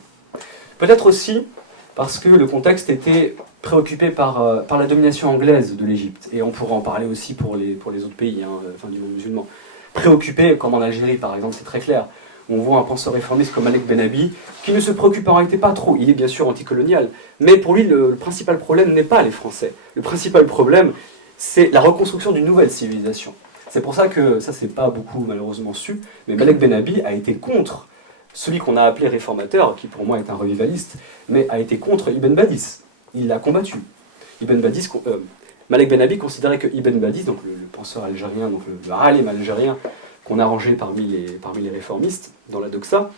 Peut-être aussi parce que le contexte était préoccupé par la domination anglaise de l'Égypte, et on pourra en parler aussi pour les autres pays du monde musulman. Préoccupé, comme en Algérie par exemple, c'est très clair. On voit un penseur réformiste comme Malek Benabi, qui ne se préoccupe en réalité pas trop. Il est bien sûr anticolonial, mais pour lui, le principal problème n'est pas les Français. Le principal problème, c'est la reconstruction d'une nouvelle civilisation. C'est pour ça que, ça c'est pas beaucoup malheureusement su, mais Malek Benabi a été contre celui qu'on a appelé réformateur, qui pour moi est un revivaliste, mais a été contre Ibn Badis. Il l'a combattu. Malek Benabi considérait que Ibn Badis, donc le penseur algérien, donc le alim algérien, qu'on a rangé parmi les réformistes dans la doxa,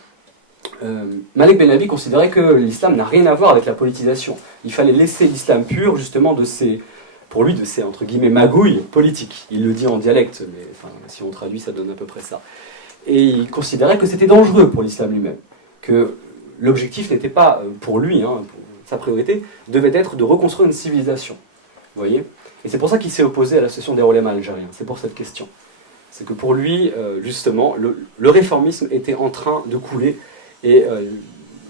Malek Benabi considérait que l'islam n'a rien à voir avec la politisation. Il fallait laisser l'islam pur, justement, de ces entre guillemets magouilles politiques. Il le dit en dialecte, mais enfin, si on traduit, ça donne à peu près ça. Et il considérait que c'était dangereux pour l'islam lui-même, que l'objectif n'était pas, pour lui, pour sa priorité, devait être de reconstruire une civilisation. Vous voyez ? Et c'est pour ça qu'il s'est opposé à l'association des ulémas algériens, c'est pour cette question. C'est que pour lui, justement, le réformisme était en train de couler, et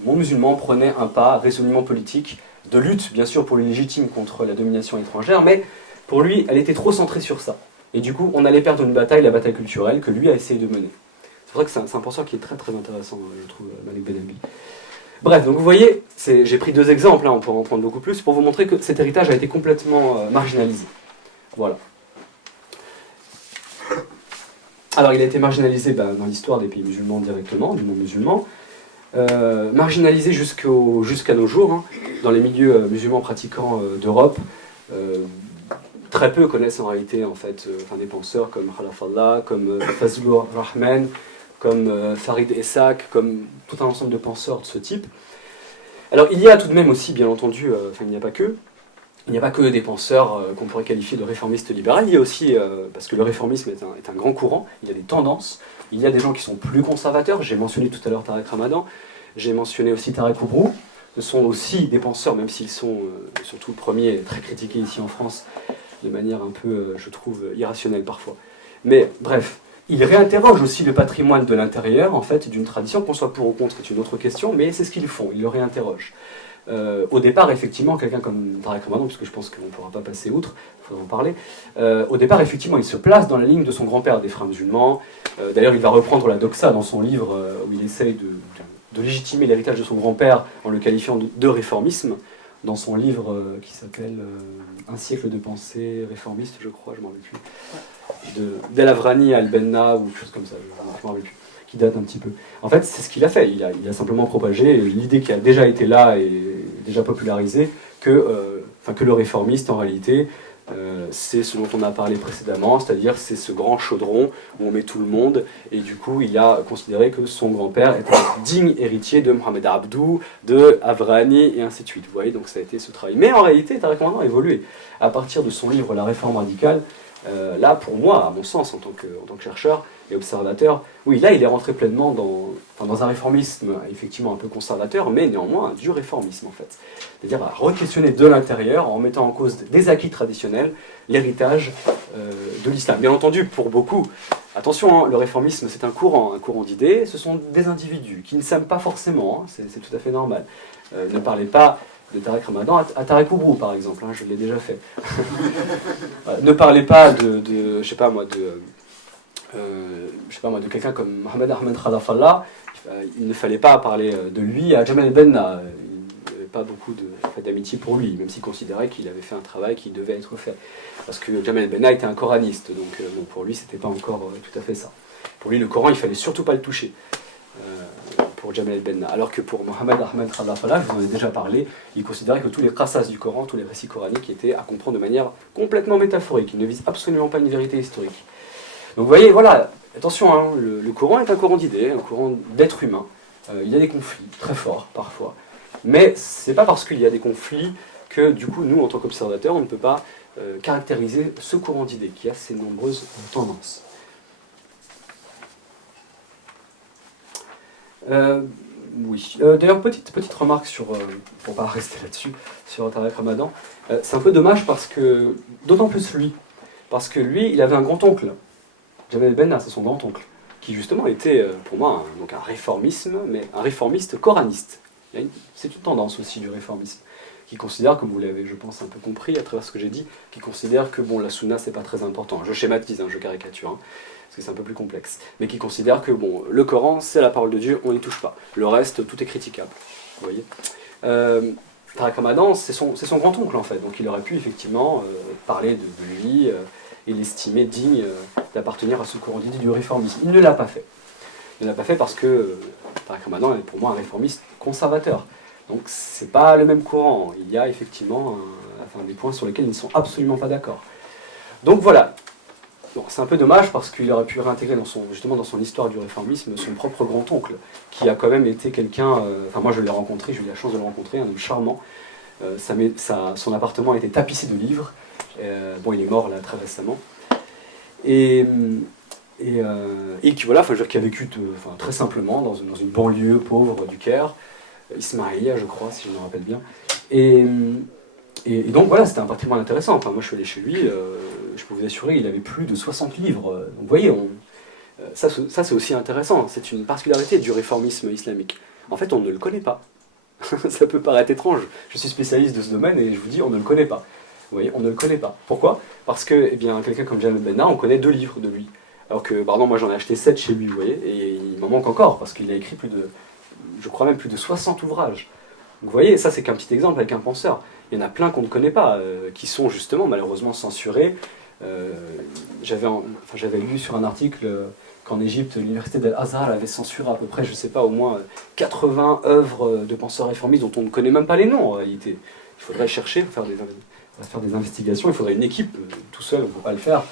mon musulman prenait un pas résolument politique, de lutte, bien sûr, pour le légitime contre la domination étrangère, mais pour lui, elle était trop centrée sur ça. Et du coup, on allait perdre une bataille, la bataille culturelle, que lui a essayé de mener. C'est pour ça que c'est un penseur qui est très très intéressant, je trouve, Malek Benabi. Bref, donc vous voyez, j'ai pris deux exemples, on pourra en prendre beaucoup plus, pour vous montrer que cet héritage a été complètement marginalisé. Voilà. Alors il a été marginalisé dans l'histoire des pays musulmans directement, du monde musulman, marginalisé jusqu'à nos jours, dans les milieux musulmans pratiquants d'Europe. Très peu connaissent en réalité des penseurs comme Khalaf Allah, comme Fazlur Rahman, comme Farid Essak, comme tout un ensemble de penseurs de ce type. Alors il y a tout de même aussi, bien entendu, il n'y a pas que des penseurs qu'on pourrait qualifier de réformistes libéraux, il y a aussi, parce que le réformisme est un grand courant, il y a des tendances, il y a des gens qui sont plus conservateurs, j'ai mentionné tout à l'heure Tarek Ramadan, j'ai mentionné aussi Tarek Oubrou, ce sont aussi des penseurs, même s'ils sont, surtout le premier, très critiqués ici en France, de manière un peu, je trouve, irrationnelle parfois. Mais bref, ils réinterrogent aussi le patrimoine de l'intérieur, en fait, d'une tradition, qu'on soit pour ou contre, c'est une autre question, mais c'est ce qu'ils font, ils le réinterrogent. Au départ, effectivement, quelqu'un comme Tarek Ramadan, puisque je pense qu'on ne pourra pas passer outre, il faudra en parler, au départ, effectivement, il se place dans la ligne de son grand-père des frères musulmans. D'ailleurs, il va reprendre la doxa dans son livre, où il essaye de légitimer l'héritage de son grand-père en le qualifiant de réformisme, dans son livre qui s'appelle Un siècle de pensée réformiste, je crois, je ne m'en rappelle plus, d'El Avrani al-Benna, ou quelque chose comme ça, je ne m'en rappelle plus, qui date un petit peu. En fait, c'est ce qu'il a fait. Il a simplement propagé l'idée qui a déjà été là et déjà popularisée que le réformiste, en réalité, c'est ce dont on a parlé précédemment, c'est-à-dire c'est ce grand chaudron où on met tout le monde, et du coup il a considéré que son grand-père était un digne héritier de Mohamed Abdou, de Avrani, et ainsi de suite. Vous voyez, donc ça a été ce travail. Mais en réalité, Tariq Ramadan a évolué. À partir de son livre La Réforme radicale, là pour moi, à mon sens, en tant que chercheur et observateur, oui, là il est rentré pleinement dans un réformisme effectivement un peu conservateur, mais néanmoins du réformisme en fait. C'est-à-dire à re-questionner de l'intérieur en mettant en cause des acquis traditionnels, l'héritage de l'islam. Bien entendu, pour beaucoup, attention, hein, le réformisme c'est un courant d'idées, ce sont des individus qui ne s'aiment pas forcément, hein, c'est tout à fait normal. Ne parlez pas de Tariq Ramadan à Tarek Oubrou par exemple, hein, je l'ai déjà fait. Ne parlez pas de je sais pas moi, de quelqu'un comme Mohamed Ahmed Khadafallah, il ne fallait pas parler de lui à Jamal Benna. Il n'y avait pas beaucoup d'amitié pour lui, même s'il considérait qu'il avait fait un travail qui devait être fait. Parce que Jamal Benna était un coraniste, donc bon, pour lui c'était pas encore tout à fait ça. Pour lui le Coran il fallait surtout pas le toucher, pour Jamal Benna. Alors que pour Mohamed Ahmed Khadafallah, je vous en ai déjà parlé, il considérait que tous les qasas du Coran, tous les récits coraniques étaient à comprendre de manière complètement métaphorique, ils ne visent absolument pas une vérité historique. Donc vous voyez, voilà, attention, hein, le Coran est un courant d'idées, un courant d'êtres humains. Il y a des conflits, très forts parfois. Mais c'est pas parce qu'il y a des conflits que du coup, nous, en tant qu'observateurs, on ne peut pas caractériser ce courant d'idées qui a ses nombreuses tendances. Oui. D'ailleurs, petite remarque pour pas rester là-dessus, sur Tariq Ramadan. C'est un peu dommage parce que, d'autant plus lui, parce que lui, il avait un grand-oncle. Jamal Benna, c'est son grand-oncle, qui justement était, pour moi, donc un réformisme, mais un réformiste coraniste. C'est une tendance aussi du réformisme, qui considère, comme vous l'avez, je pense, un peu compris à travers ce que j'ai dit, qui considère que bon, la sunna, c'est pas très important. Je schématise, hein, je caricature, hein, parce que c'est un peu plus complexe. Mais qui considère que bon, le Coran, c'est la parole de Dieu, on n'y touche pas. Le reste, tout est critiquable. Vous voyez Tariq Ramadan, c'est son grand-oncle, en fait, donc il aurait pu effectivement parler de lui, et l'estimer digne d'appartenir à ce courant d'idées du réformisme. Il ne l'a pas fait. Il ne l'a pas fait parce que Tariq Ramadan est pour moi un réformiste conservateur. Donc c'est pas le même courant. Il y a effectivement des points sur lesquels ils ne sont absolument pas d'accord. Donc voilà. Bon, c'est un peu dommage parce qu'il aurait pu réintégrer justement dans son histoire du réformisme son propre grand-oncle, qui a quand même été quelqu'un... Enfin moi je l'ai rencontré, j'ai eu la chance de le rencontrer, un homme charmant. Son appartement a été tapissé de livres. Bon, il est mort là très récemment. Et qui voilà, qui a vécu très simplement dans une banlieue pauvre du Caire, Ismaïlia, je crois, si je me rappelle bien. Et donc voilà, c'était un patrimoine intéressant. Enfin, moi, je suis allé chez lui, je peux vous assurer, il avait plus de 60 livres. Donc vous voyez, ça c'est aussi intéressant. C'est une particularité du réformisme islamique. En fait, on ne le connaît pas. Ça peut paraître étrange. Je suis spécialiste de ce domaine et je vous dis, on ne le connaît pas. Vous voyez, on ne le connaît pas. Pourquoi ? Parce que, eh bien, quelqu'un comme Jamal Benna, on connaît 2 livres de lui. Alors que, pardon, moi j'en ai acheté 7 chez lui, vous voyez, et il m'en manque encore, parce qu'il a écrit je crois même plus de 60 ouvrages. Donc, vous voyez, ça c'est qu'un petit exemple avec un penseur. Il y en a plein qu'on ne connaît pas, qui sont justement malheureusement censurés. J'avais lu sur un article qu'en Égypte, l'université d'Al-Azhar avait censuré à peu près, je ne sais pas, au moins 80 œuvres de penseurs réformistes dont on ne connaît même pas les noms en réalité. Il faudrait chercher, faire des investigations, il faudrait une équipe, tout seul on ne peut pas le faire,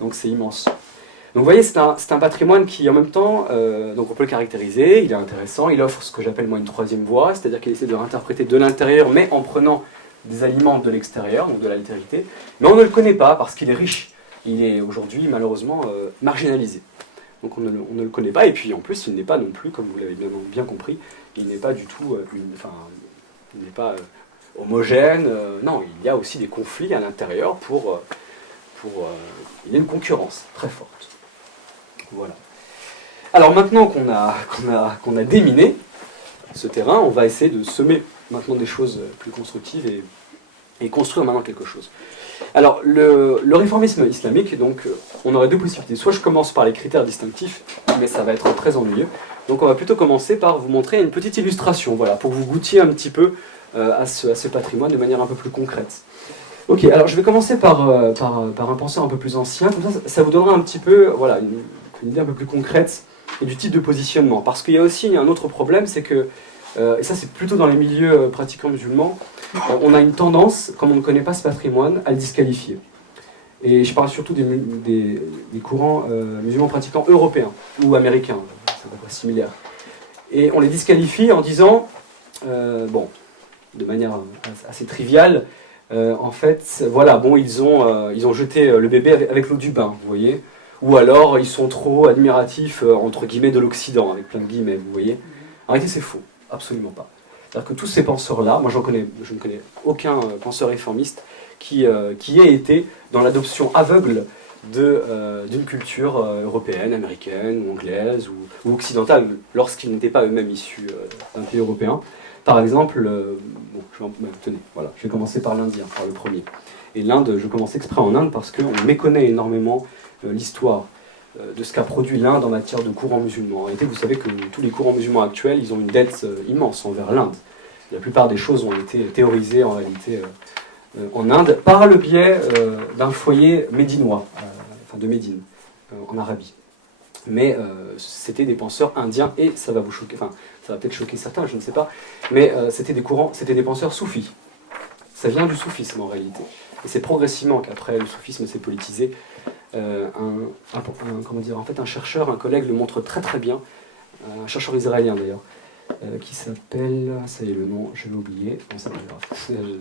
donc c'est immense. Donc vous voyez, c'est un patrimoine qui en même temps, donc on peut le caractériser, il est intéressant, il offre ce que j'appelle moi une troisième voie, c'est-à-dire qu'il essaie de réinterpréter de l'intérieur, mais en prenant des aliments de l'extérieur, donc de l'altérité, mais on ne le connaît pas parce qu'il est riche, il est aujourd'hui malheureusement marginalisé. Donc on ne le connaît pas, et puis en plus il n'est pas non plus, comme vous l'avez bien compris, il n'est pas du tout, il n'est pas homogène, non, il y a aussi des conflits à l'intérieur il y a une concurrence très forte. Voilà. Alors maintenant qu'on a déminé ce terrain, on va essayer de semer maintenant des choses plus constructives et construire maintenant quelque chose. Alors le réformisme islamique, donc on aurait 2 possibilités. Soit je commence par les critères distinctifs, mais ça va être très ennuyeux. Donc on va plutôt commencer par vous montrer une petite illustration, voilà, pour que vous goûtiez un petit peu à ce patrimoine de manière un peu plus concrète. Ok, alors je vais commencer par un penseur un peu plus ancien, comme ça vous donnera un petit peu, voilà, une idée un peu plus concrète et du type de positionnement. Parce qu'il y a aussi un autre problème, c'est que, et ça c'est plutôt dans les milieux pratiquants musulmans, on a une tendance, comme on ne connaît pas ce patrimoine, à le disqualifier. Et je parle surtout des courants musulmans pratiquants européens ou américains, c'est à peu près similaire. Et on les disqualifie en disant, bon, de manière assez triviale, en fait, voilà, bon, ils ont jeté le bébé avec l'eau du bain, vous voyez. Ou alors, ils sont trop admiratifs, entre guillemets, de l'Occident, avec plein de guillemets, vous voyez. En réalité, c'est faux, absolument pas. C'est-à-dire que tous ces penseurs-là, moi je ne connais aucun penseur réformiste qui ait été dans l'adoption aveugle d'une culture européenne, américaine, ou anglaise, ou occidentale, lorsqu'ils n'étaient pas eux-mêmes issus d'un pays européen. Par exemple, tenez, voilà, je vais commencer par l'Indien, par le premier. Et l'Inde, je commence exprès en Inde parce qu'on méconnaît énormément l'histoire de ce qu'a produit l'Inde en matière de courants musulmans. En réalité, vous savez que tous les courants musulmans actuels, ils ont une dette immense envers l'Inde. La plupart des choses ont été théorisées en réalité en Inde par le biais d'un foyer médinois, enfin de Médine, en Arabie. Mais c'était des penseurs indiens et ça va vous choquer, enfin ça va peut-être choquer certains, je ne sais pas, mais c'était des penseurs soufis. Ça vient du soufisme en réalité. Et c'est progressivement qu'après le soufisme s'est politisé. Un chercheur, un collègue le montre très très bien, un chercheur israélien d'ailleurs, qui s'appelle, ça y est le nom, je l'ai oublié, bon, c'est pas grave,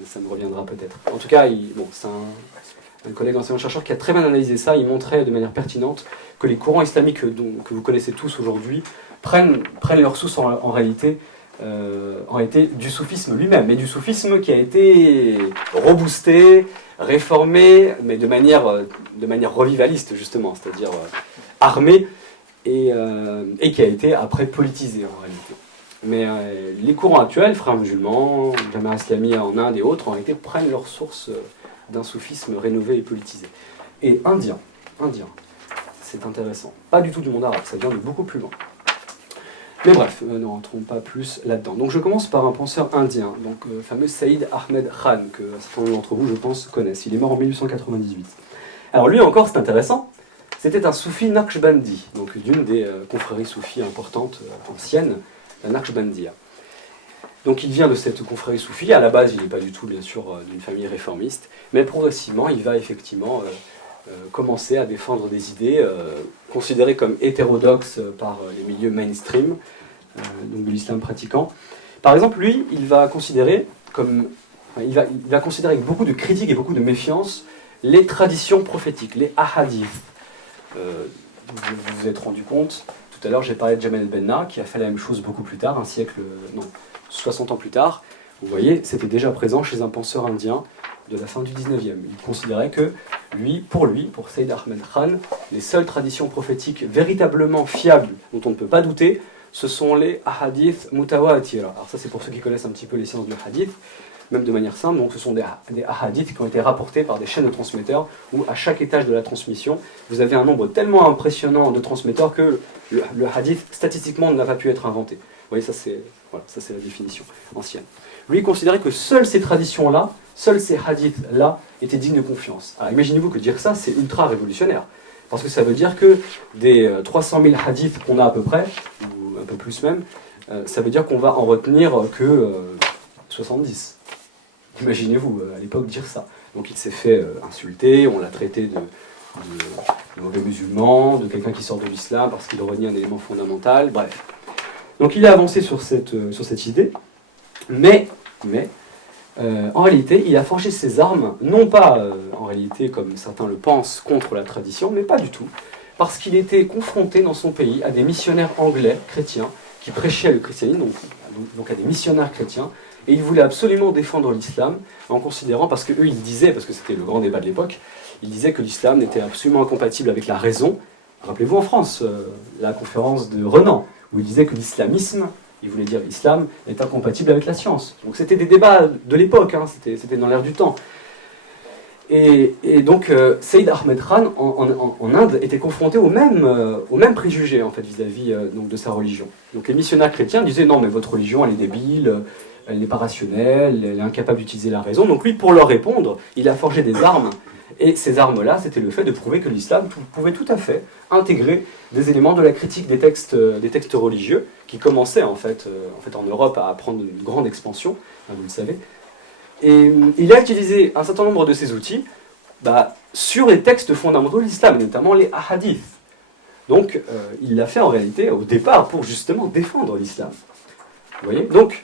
ça me reviendra peut-être. En tout cas, c'est un collègue enseignant-chercheur qui a très bien analysé ça. Il montrait de manière pertinente que les courants islamiques que vous connaissez tous aujourd'hui prennent leur source en réalité du soufisme lui-même, mais du soufisme qui a été reboosté, réformé, mais de manière revivaliste justement, c'est-à-dire armé, et qui a été après politisé en réalité. Mais les courants actuels, frères musulmans, Jamaat islami en Inde et autres, en réalité prennent leur source d'un soufisme rénové et politisé. Et indien, c'est intéressant. Pas du tout du monde arabe, ça vient de beaucoup plus loin. Mais bref, ne rentrons pas plus là-dedans. Donc je commence par un penseur indien, donc le fameux Saïd Ahmed Khan, que un certain nombre d'entre vous, je pense, connaissent. Il est mort en 1898. Alors lui encore, c'est intéressant, c'était un soufi Naqshbandi, donc d'une des confréries soufis importantes, anciennes, la Naqshbandiya. Donc il vient de cette confrérie soufie. À la base, il n'est pas du tout, bien sûr, d'une famille réformiste, mais progressivement, il va effectivement commencer à défendre des idées considérées comme hétérodoxes par les milieux mainstream, donc de l'islam pratiquant. Par exemple, lui, il va considérer avec beaucoup de critique et beaucoup de méfiance les traditions prophétiques, les ahadiths. Vous vous êtes rendu compte, tout à l'heure j'ai parlé de Jamal el-Benna, qui a fait la même chose beaucoup plus tard, 60 ans plus tard. Vous voyez, c'était déjà présent chez un penseur indien de la fin du 19e. Il considérait que, pour Saïd Ahmed Khan, les seules traditions prophétiques véritablement fiables, dont on ne peut pas douter, ce sont les ahadiths mutawatira. Alors ça, c'est pour ceux qui connaissent un petit peu les sciences du hadith, même de manière simple. Donc ce sont des ahadiths qui ont été rapportés par des chaînes de transmetteurs, où à chaque étage de la transmission, vous avez un nombre tellement impressionnant de transmetteurs que le hadith, statistiquement, n'a pas pu être inventé. Vous voyez, ça c'est la définition ancienne. Lui, il considérait que seules ces traditions-là, seuls ces hadiths-là étaient dignes de confiance. Alors imaginez-vous que dire ça, c'est ultra révolutionnaire. Parce que ça veut dire que des 300 000 hadiths qu'on a à peu près, ou un peu plus même, ça veut dire qu'on va en retenir que 70. Imaginez-vous, à l'époque, dire ça. Donc il s'est fait insulter, on l'a traité de mauvais musulman, de quelqu'un qui sort de l'islam parce qu'il renie un élément fondamental, bref. Donc il a avancé sur cette idée, mais en réalité, il a forgé ses armes, non pas en réalité, comme certains le pensent, contre la tradition, mais pas du tout, parce qu'il était confronté dans son pays à des missionnaires anglais, chrétiens, qui prêchaient le christianisme, donc à des missionnaires chrétiens, et il voulait absolument défendre l'islam, en considérant, parce qu'eux ils disaient, parce que c'était le grand débat de l'époque, ils disaient que l'islam n'était absolument incompatible avec la raison. Rappelez-vous en France, la conférence de Renan, où il disait que l'islamisme, il voulait dire l'islam, est incompatible avec la science. Donc c'était des débats de l'époque, hein, c'était dans l'air du temps. Et donc Saïd Ahmed Khan, en Inde, était confronté aux mêmes préjugés en fait, vis-à-vis de sa religion. Donc les missionnaires chrétiens disaient non, mais votre religion, elle est débile, elle n'est pas rationnelle, elle est incapable d'utiliser la raison. Donc lui, pour leur répondre, il a forgé des armes. Et ces armes-là, c'était le fait de prouver que l'islam pouvait tout à fait intégrer des éléments de la critique des textes religieux, qui commençaient en fait en Europe à prendre une grande expansion, vous le savez. Et il a utilisé un certain nombre de ces outils sur les textes fondamentaux de l'islam, notamment les hadiths. Donc, il l'a fait en réalité au départ pour justement défendre l'islam. Vous voyez? Donc,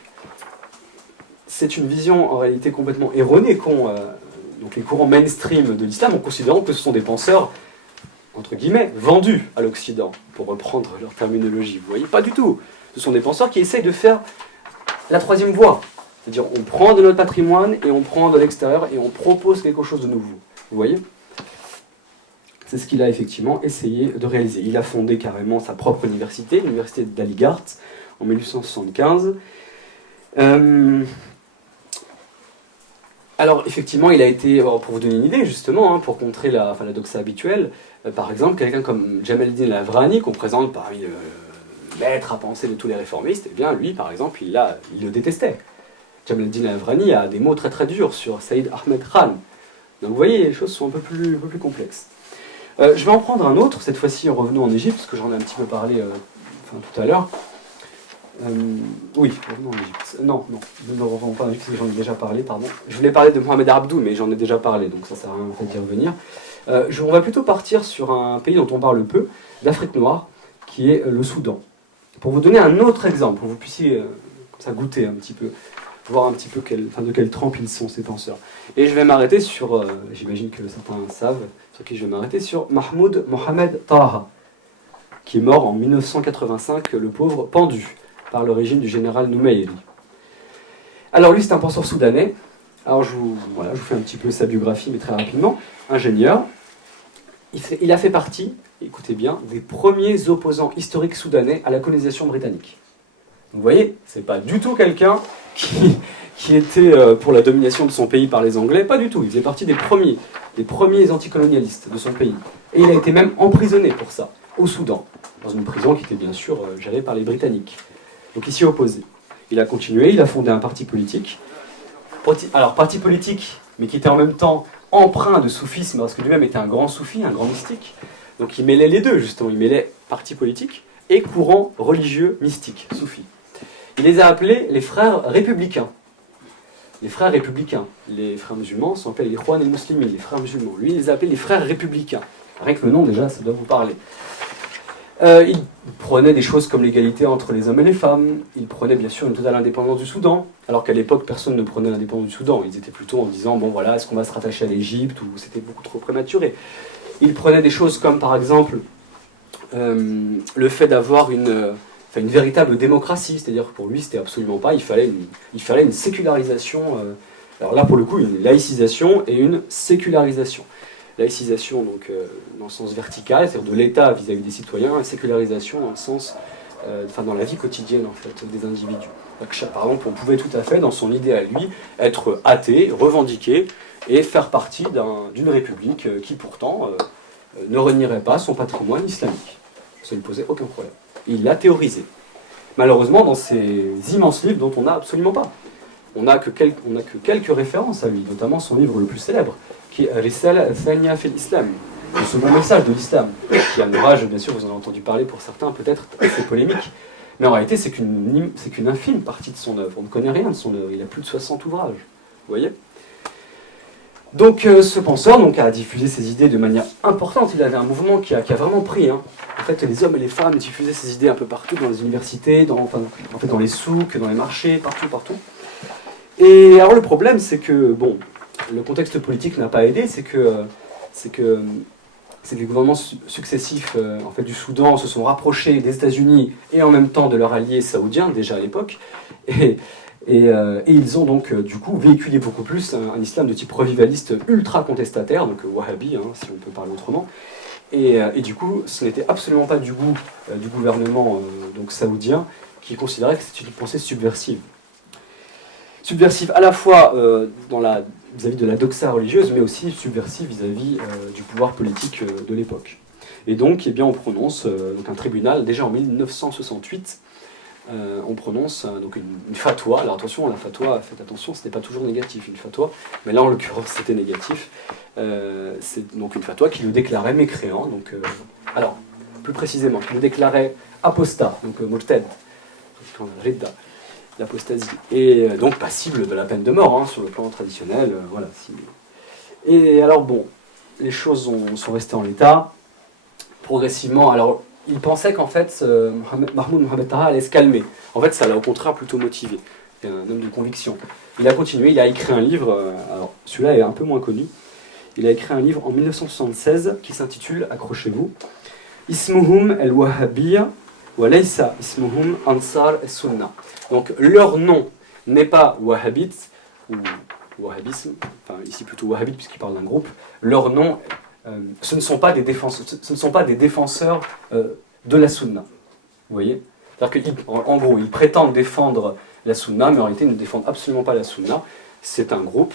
c'est une vision en réalité complètement erronée qu'ont donc les courants mainstream de l'islam en considérant que ce sont des penseurs, entre guillemets, vendus à l'Occident, pour reprendre leur terminologie. Vous voyez? Pas du tout. Ce sont des penseurs qui essayent de faire la troisième voie. C'est-à-dire, on prend de notre patrimoine et on prend de l'extérieur et on propose quelque chose de nouveau. Vous voyez? C'est ce qu'il a effectivement essayé de réaliser. Il a fondé carrément sa propre université, l'université d'Aligart, en 1875. Alors, effectivement, il a été, pour vous donner une idée, justement, pour contrer la doxa habituelle, par exemple, quelqu'un comme Jamal el-Din al-Afghani, qu'on présente parmi maître à penser de tous les réformistes, eh bien, lui, par exemple, il le détestait. Jamal el-Din al-Afghani a des mots très très durs sur Saïd Ahmed Khan. Donc, vous voyez, les choses sont un peu plus complexes. Je vais en prendre un autre, cette fois-ci en revenant en Égypte, parce que j'en ai un petit peu parlé tout à l'heure. Oui, revenons en Égypte. Non, ne revenons pas en Égypte, parce que j'en ai déjà parlé, pardon. Je voulais parler de Mohamed Abdou, mais j'en ai déjà parlé, donc ça sert à rien en fait d'y revenir. On va plutôt partir sur un pays dont on parle peu, d'Afrique noire, qui est le Soudan. Pour vous donner un autre exemple, pour que vous puissiez comme ça goûter un petit peu, voir un petit peu de quelle trempe ils sont, ces penseurs. Et je vais m'arrêter sur, j'imagine que certains savent, sur qui je vais m'arrêter, sur Mahmoud Mohamed Taha, qui est mort en 1985, le pauvre, pendu par le régime du général Noumeiri. Alors lui, c'est un penseur soudanais. Alors je vous fais un petit peu sa biographie, mais très rapidement. Ingénieur. Il a fait partie, écoutez bien, des premiers opposants historiques soudanais à la colonisation britannique. Vous voyez, c'est pas du tout quelqu'un qui était pour la domination de son pays par les Anglais, pas du tout. Il faisait partie des premiers anticolonialistes de son pays. Et il a été même emprisonné pour ça, au Soudan, dans une prison qui était bien sûr gérée par les Britanniques. Donc il s'y opposait. Il a continué, il a fondé un parti politique. Alors parti politique, mais qui était en même temps empreint de soufisme, parce que lui-même était un grand soufi, un grand mystique. Donc il mêlait les deux, justement. Il mêlait parti politique et courant religieux mystique, soufi. Il les a appelés les frères républicains. Les frères républicains. Les frères musulmans sont appelés les Ikhwan et Muslimin, les frères musulmans. Lui, il les a appelés les frères républicains. Rien que le nom, déjà, ça doit vous parler. Il prenait des choses comme l'égalité entre les hommes et les femmes. Il prenait bien sûr une totale indépendance du Soudan, alors qu'à l'époque, personne ne prenait l'indépendance du Soudan. Ils étaient plutôt en disant, bon voilà, est-ce qu'on va se rattacher à l'Égypte, ou c'était beaucoup trop prématuré. Il prenait des choses comme, par exemple, le fait d'avoir une véritable démocratie, c'est-à-dire que pour lui, c'était absolument pas, il fallait une sécularisation, alors là, pour le coup, une laïcisation et une sécularisation. Laïcisation, donc, dans le sens vertical, c'est-à-dire de l'État vis-à-vis des citoyens, et sécularisation dans le sens, dans la vie quotidienne, en fait, des individus. Donc, par exemple, on pouvait tout à fait, dans son idée à lui, être athée, revendiquer, et faire partie d'une république qui, pourtant, ne renierait pas son patrimoine islamique. Ça ne lui posait aucun problème. Et il l'a théorisé. Malheureusement, dans ces immenses livres dont on n'a absolument pas. On n'a que quelques références à lui, notamment son livre le plus célèbre, qui est Risala Thania fil Islam, le second message de l'islam, qui a un ouvrage, bien sûr, vous en avez entendu parler pour certains, peut-être assez polémique, mais en réalité, c'est qu'une infime partie de son œuvre. On ne connaît rien de son œuvre, il a plus de 60 ouvrages. Vous voyez ? Donc, ce penseur a diffusé ses idées de manière importante. Il avait un mouvement qui a vraiment pris. En fait, les hommes et les femmes diffusaient ses idées un peu partout, dans les universités, dans les souks, dans les marchés, partout. Et alors le problème, c'est que, bon, le contexte politique n'a pas aidé, c'est que les gouvernements successifs du Soudan se sont rapprochés des États-Unis et en même temps de leurs alliés saoudiens, déjà à l'époque, et ils ont donc du coup véhiculé beaucoup plus un islam de type revivaliste ultra contestataire, donc wahhabi, si on peut parler autrement, et du coup ce n'était absolument pas du goût du gouvernement saoudien, qui considérait que c'était une pensée subversive. Subversive à la fois vis-à-vis de la doxa religieuse, mais aussi subversive vis-à-vis du pouvoir politique de l'époque. Et donc, on prononce un tribunal, déjà en 1968, on prononce une fatwa. Alors attention, la fatwa, faites attention, ce n'est pas toujours négatif, une fatwa, mais là en l'occurrence c'était négatif. C'est donc une fatwa qui le déclarait mécréant, alors plus précisément, qui le déclarait apostat, donc murtad, ridda, l'apostasie, et donc passible de la peine de mort, sur le plan traditionnel, voilà. Et alors bon, les choses sont restées en l'état. Progressivement, alors il pensait qu'en fait, Mahmoud Mohamed Taha allait se calmer. En fait, ça l'a au contraire plutôt motivé. C'est un homme de conviction. Il a continué, il a écrit un livre, alors celui-là est un peu moins connu. Il a écrit un livre en 1976 qui s'intitule, accrochez-vous, Ismuhum el-Wahhabiyya wa laysa ismuhum Ansar es-Sunnah. Donc leur nom n'est pas wahhabite ou wahhabisme, enfin ici plutôt wahhabite puisqu'il parle d'un groupe. Leur nom, ce ne sont pas des défenseurs de la Sunna. Vous voyez? C'est-à-dire qu'en gros, ils prétendent défendre la Sunna, mais en réalité ils ne défendent absolument pas la Sunna. C'est un groupe.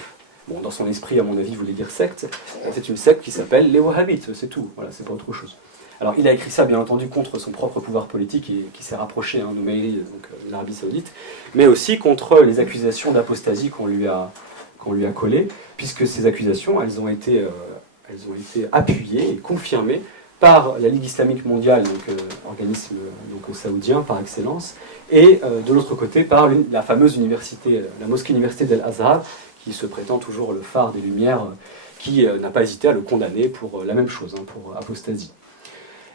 Bon, dans son esprit, à mon avis, il voulait dire secte. C'est une secte qui s'appelle les Wahhabites, c'est tout. Voilà, c'est pas autre chose. Alors, il a écrit ça, bien entendu, contre son propre pouvoir politique, et qui s'est rapproché d'Oumairi, donc de l'Arabie Saoudite, mais aussi contre les accusations d'apostasie qu'on lui a collées, puisque ces accusations, elles ont été appuyées et confirmées par la Ligue islamique mondiale, donc organisme saoudien par excellence, et de l'autre côté par la fameuse université, la mosquée université d'Al-Azhar, qui se prétend toujours le phare des Lumières, qui n'a pas hésité à le condamner pour la même chose, pour apostasie.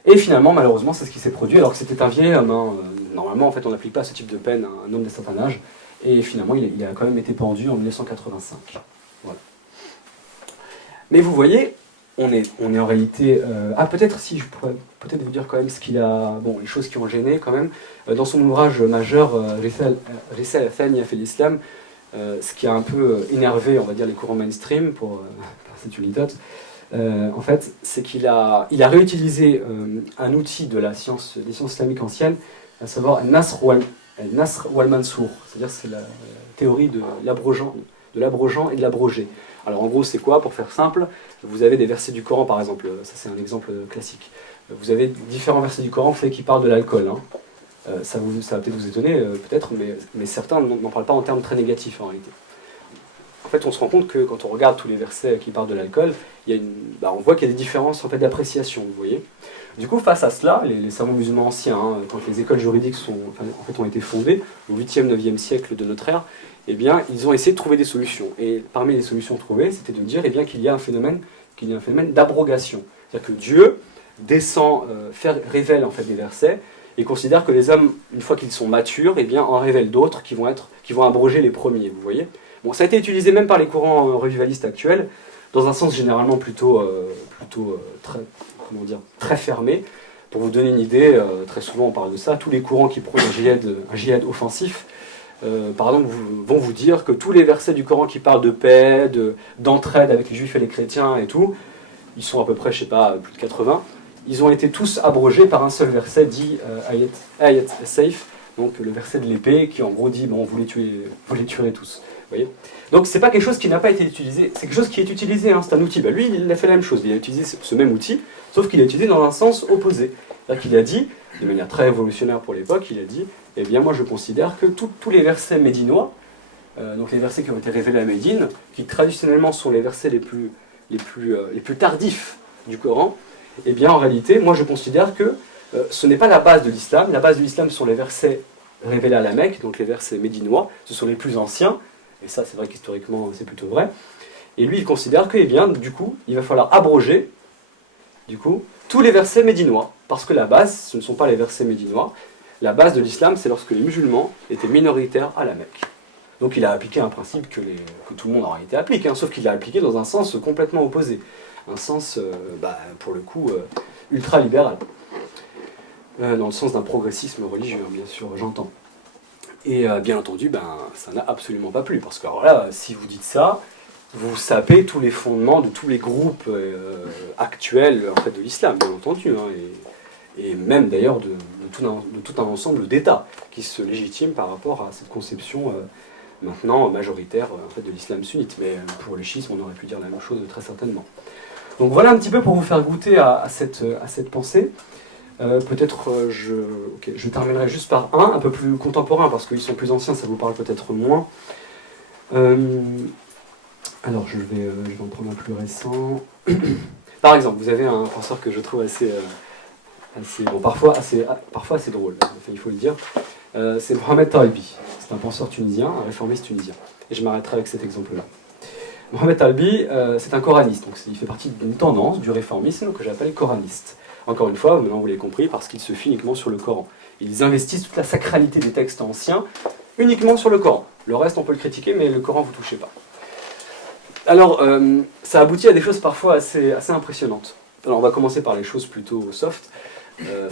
Et finalement, malheureusement, c'est ce qui s'est produit, alors que c'était un vieil homme. Normalement, en fait, on n'applique pas ce type de peine à un homme d'un certain âge, et finalement, il a quand même été pendu en 1985. Voilà. Mais vous voyez, on est en réalité... peut-être si je pourrais peut-être vous dire quand même ce qu'il a... Bon, les choses qui ont gêné quand même. Dans son ouvrage majeur, Risale Thania fil Islam, ce qui a un peu énervé, on va dire, les courants mainstream pour cette unité, en fait, c'est qu'il a réutilisé un outil de des sciences islamiques anciennes, à savoir Nasr wal Mansour, c'est-à-dire c'est la théorie de l'abrogeant et de l'abrogé. Alors en gros, c'est quoi? Pour faire simple, vous avez des versets du Coran, par exemple, ça c'est un exemple classique. Vous avez différents versets du Coran qui parlent de l'alcool. Ça va peut-être vous étonner, peut-être, mais certains n'en parlent pas en termes très négatifs en réalité. En fait, on se rend compte que quand on regarde tous les versets qui parlent de l'alcool, on voit qu'il y a des différences en fait, d'appréciation, vous voyez. Du coup, face à cela, les savants musulmans anciens, quand les écoles juridiques ont été fondées au 8e, 9e siècle de notre ère, eh bien, ils ont essayé de trouver des solutions. Et parmi les solutions trouvées, c'était de dire qu'il y a un phénomène d'abrogation. C'est-à-dire que Dieu descend, révèle en fait, des versets, et considère que les hommes, une fois qu'ils sont matures, eh bien, en révèlent d'autres qui vont abroger les premiers, vous voyez. Bon, ça a été utilisé même par les courants revivalistes actuels, dans un sens généralement plutôt très fermé. Pour vous donner une idée, très souvent on parle de ça, tous les courants qui prônent un djihad offensif, par exemple, vont vous dire que tous les versets du Coran qui parlent de paix, d'entraide avec les juifs et les chrétiens et tout, ils sont à peu près, je sais pas, plus de 80, ils ont été tous abrogés par un seul verset dit Ayat Saif, donc le verset de l'épée qui en gros dit bon, vous les tuerez tous. Vous voyez, donc c'est pas quelque chose qui n'a pas été utilisé, c'est quelque chose qui est utilisé, c'est un outil. Lui il a fait la même chose, il a utilisé ce même outil, sauf qu'il l'a utilisé dans un sens opposé. C'est-à-dire qu'il a dit, de manière très révolutionnaire pour l'époque, il a dit, eh bien moi je considère que tous les versets médinois, donc les versets qui ont été révélés à Médine, qui traditionnellement sont les versets les plus tardifs du Coran, eh bien en réalité, moi je considère que ce n'est pas la base de l'islam. La base de l'islam sont les versets révélés à la Mecque, donc les versets médinois, ce sont les plus anciens, et ça c'est vrai qu'historiquement c'est plutôt vrai. Et lui il considère que, eh bien, du coup, il va falloir abroger, du coup, tous les versets médinois, parce que la base, ce ne sont pas les versets médinois. La base de l'islam, c'est lorsque les musulmans étaient minoritaires à la Mecque. Donc il a appliqué un principe que tout le monde en réalité applique, sauf qu'il l'a appliqué dans un sens complètement opposé. Un sens, pour le coup, ultra-libéral. Dans le sens d'un progressisme religieux, bien sûr, j'entends. Et bien entendu, ça n'a absolument pas plu, parce que alors là, si vous dites ça, vous sapez tous les fondements de tous les groupes actuels en fait, de l'islam, bien entendu, et même d'ailleurs de tout un ensemble d'États qui se légitiment par rapport à cette conception maintenant majoritaire en fait, de l'islam sunnite. Mais pour les chiites, on aurait pu dire la même chose très certainement. Donc voilà un petit peu pour vous faire goûter à cette pensée. Peut-être je terminerai juste par un peu plus contemporain, parce qu'ils sont plus anciens, ça vous parle peut-être moins. Alors je vais en prendre un plus récent. Par exemple, vous avez un penseur que je trouve parfois assez drôle, enfin, il faut le dire. C'est Mohamed Taribi. C'est un penseur tunisien, un réformiste tunisien. Et je m'arrêterai avec cet exemple-là. Mohamed Talbi, c'est un coraniste, donc il fait partie d'une tendance du réformisme que j'appelle coraniste. Encore une fois, maintenant vous l'avez compris, parce qu'il se fie uniquement sur le Coran. Ils investissent toute la sacralité des textes anciens uniquement sur le Coran. Le reste, on peut le critiquer, mais le Coran, vous ne touchez pas. Alors, ça aboutit à des choses parfois assez impressionnantes. Alors, on va commencer par les choses plutôt soft,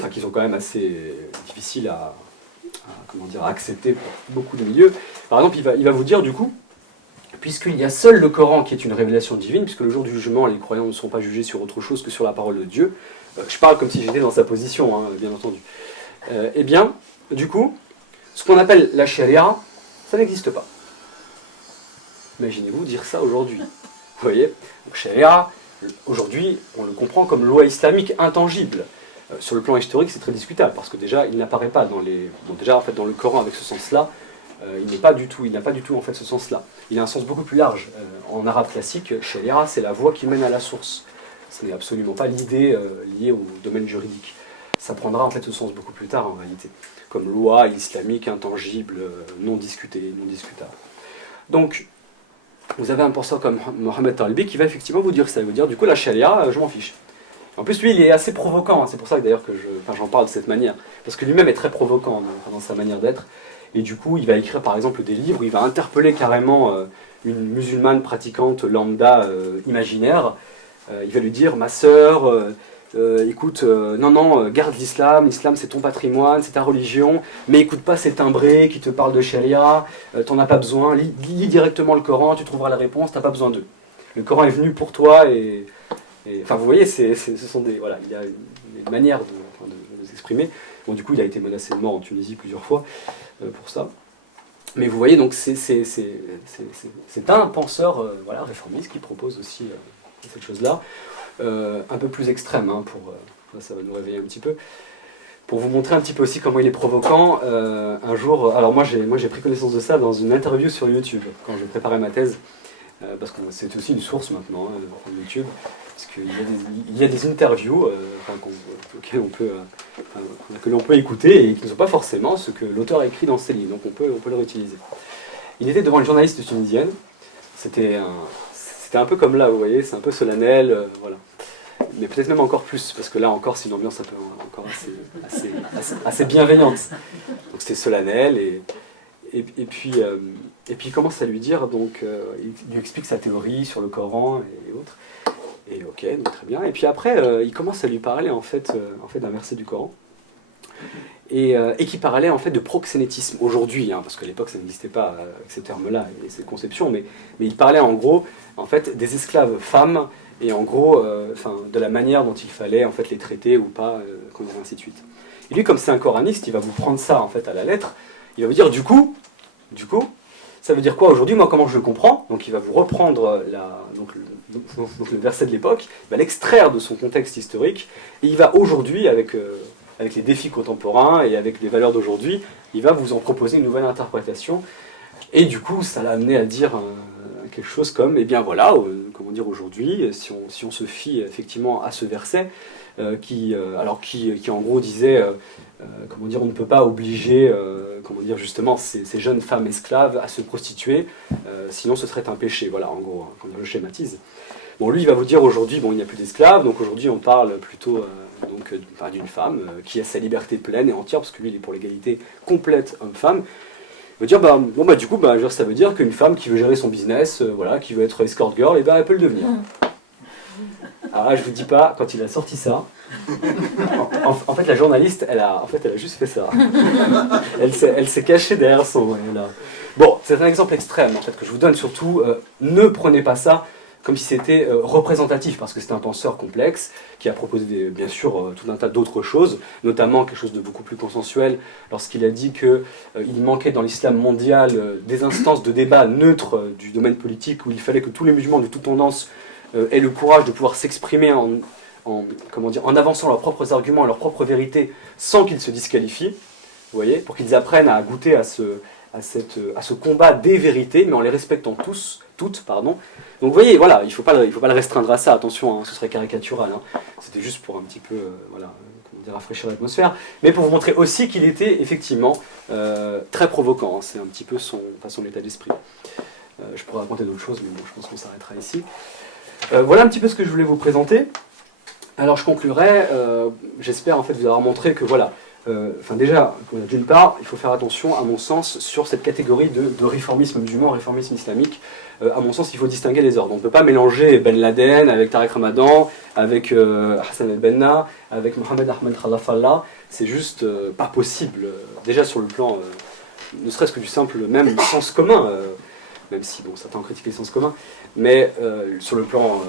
qui sont quand même assez difficiles à accepter pour beaucoup de milieux. Par exemple, il va vous dire, du coup, puisqu'il y a seul le Coran qui est une révélation divine, puisque le jour du jugement, les croyants ne seront pas jugés sur autre chose que sur la parole de Dieu, je parle comme si j'étais dans sa position, hein, bien entendu. Eh bien, du coup, ce qu'on appelle la charia, ça n'existe pas. Imaginez-vous dire ça aujourd'hui. Vous voyez, donc, charia, aujourd'hui, on le comprend comme loi islamique intangible. Sur le plan historique, c'est très discutable, parce que déjà, il n'apparaît pas dans les... Bon, déjà, en fait, dans le Coran, avec ce sens-là, il n'a pas du tout en fait ce sens-là. Il a un sens beaucoup plus large. En arabe classique, sharia, c'est la voie qui mène à la source. Ce n'est absolument pas l'idée liée au domaine juridique. Ça prendra en fait ce sens beaucoup plus tard en réalité, comme loi islamique intangible, non discutée, non discutable. Donc, vous avez un penseur comme Mohamed Talbi qui va effectivement vous dire ça. Il va vous dire, du coup, la sharia, je m'en fiche. En plus, lui, il est assez provoquant. Hein, c'est pour ça que d'ailleurs que j'en parle de cette manière. Parce que lui-même est très provoquant dans sa manière d'être. Et du coup, il va écrire par exemple des livres où il va interpeller carrément une musulmane pratiquante lambda imaginaire. Il va lui dire, ma sœur, écoute, non, garde l'islam, l'islam c'est ton patrimoine, c'est ta religion, mais écoute pas ces timbrés qui te parlent de charia, t'en as pas besoin, lis directement le Coran, tu trouveras la réponse, t'as pas besoin d'eux. Le Coran est venu pour toi et enfin vous voyez, ce sont des... Voilà, il y a une manière de s'exprimer. Bon, du coup, il a été menacé de mort en Tunisie plusieurs fois pour ça. Mais vous voyez, donc c'est un penseur réformiste qui propose aussi cette chose-là, un peu plus extrême, hein, ça va nous réveiller un petit peu. Pour vous montrer un petit peu aussi comment il est provoquant, un jour, alors moi j'ai pris connaissance de ça dans une interview sur YouTube, quand je préparais ma thèse, parce que c'est aussi une source maintenant, hein, YouTube, parce qu'il y a des interviews que l'on peut écouter et qui ne sont pas forcément ce que l'auteur a écrit dans ses livres, donc on peut le réutiliser. Il était devant une journaliste tunisienne, c'était un peu comme là, vous voyez, c'est un peu solennel, voilà. Mais peut-être même encore plus, parce que là encore c'est une ambiance un peu encore assez bienveillante. Donc c'était solennel, et puis il commence à lui dire, donc il lui explique sa théorie sur le Coran et autres. Et ok, donc très bien. Et puis après, il commence à lui parler en fait d'un verset du Coran, et qui parlait en fait de proxénétisme aujourd'hui, hein, parce qu'à l'époque ça n'existait pas avec ces termes-là et ces conceptions, mais il parlait en gros en fait des esclaves femmes, et en gros de la manière dont il fallait en fait les traiter ou pas, ainsi de suite. Et lui, comme c'est un coraniste, il va vous prendre ça en fait à la lettre. Il va vous dire du coup, ça veut dire quoi aujourd'hui, moi comment je le comprends? Donc il va vous reprendre le verset de l'époque, il va l'extraire de son contexte historique, et il va aujourd'hui, avec les défis contemporains et avec les valeurs d'aujourd'hui, il va vous en proposer une nouvelle interprétation. Et du coup, ça l'a amené à dire quelque chose comme, eh bien voilà, comment dire aujourd'hui, si on se fie effectivement à ce verset, qui en gros disait, comment dire, on ne peut pas obliger, justement ces jeunes femmes esclaves à se prostituer, sinon ce serait un péché, voilà, en gros, hein, quand je schématise. Bon, lui, il va vous dire aujourd'hui, bon, il n'y a plus d'esclaves, donc aujourd'hui on parle plutôt d'une femme qui a sa liberté pleine et entière, parce que lui, il est pour l'égalité complète homme-femme. Il va dire, du coup, ça veut dire qu'une femme qui veut gérer son business, qui veut être escort girl, elle peut le devenir. Alors là, je vous dis pas, quand il a sorti ça, en fait, la journaliste, elle a juste fait ça. Elle s'est cachée derrière son... Bon, c'est un exemple extrême, en fait, que je vous donne surtout. Ne prenez pas ça comme si c'était représentatif, parce que c'est un penseur complexe, qui a proposé, bien sûr, tout un tas d'autres choses, notamment quelque chose de beaucoup plus consensuel, lorsqu'il a dit qu'il manquait dans l'islam mondial des instances de débat neutres du domaine politique, où il fallait que tous les musulmans de toute tendance aient le courage de pouvoir s'exprimer en avançant leurs propres arguments, leurs propres vérités, sans qu'ils se disqualifient, vous voyez, pour qu'ils apprennent à goûter à ce combat des vérités, mais en les respectant toutes. Donc vous voyez, voilà, il ne faut pas le restreindre à ça, attention, hein, ce serait caricatural. Hein. C'était juste pour un petit peu rafraîchir l'atmosphère, mais pour vous montrer aussi qu'il était effectivement très provoquant, hein, c'est un petit peu son état d'esprit. Je pourrais raconter d'autres choses, mais bon, je pense qu'on s'arrêtera ici. Voilà un petit peu ce que je voulais vous présenter. Alors je conclurai, j'espère en fait vous avoir montré que voilà, déjà, d'une part, il faut faire attention, à mon sens, sur cette catégorie de réformisme musulman, réformisme islamique. À mon sens, il faut distinguer les ordres. On ne peut pas mélanger Ben Laden avec Tariq Ramadan, avec Hassan el-Benna, avec Mohamed Ahmed Khalafallah. C'est juste pas possible. Déjà sur le plan, ne serait-ce que du simple, même sens commun, même si bon, certains ont critiqué le sens commun, mais sur le plan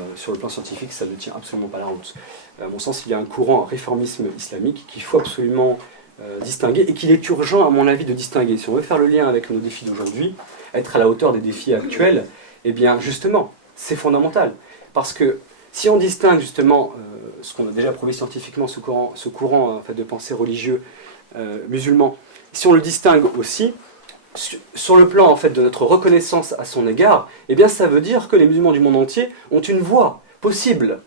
scientifique, ça ne tient absolument pas la route. À mon sens, il y a un courant réformisme islamique qu'il faut absolument distinguer et qu'il est urgent, à mon avis, de distinguer. Si on veut faire le lien avec nos défis d'aujourd'hui, être à la hauteur des défis actuels, eh bien, justement, c'est fondamental. Parce que si on distingue, justement, ce qu'on a déjà prouvé scientifiquement, ce courant en fait, de pensée religieux musulman, si on le distingue aussi, sur le plan en fait, de notre reconnaissance à son égard, eh bien, ça veut dire que les musulmans du monde entier ont une voie possible.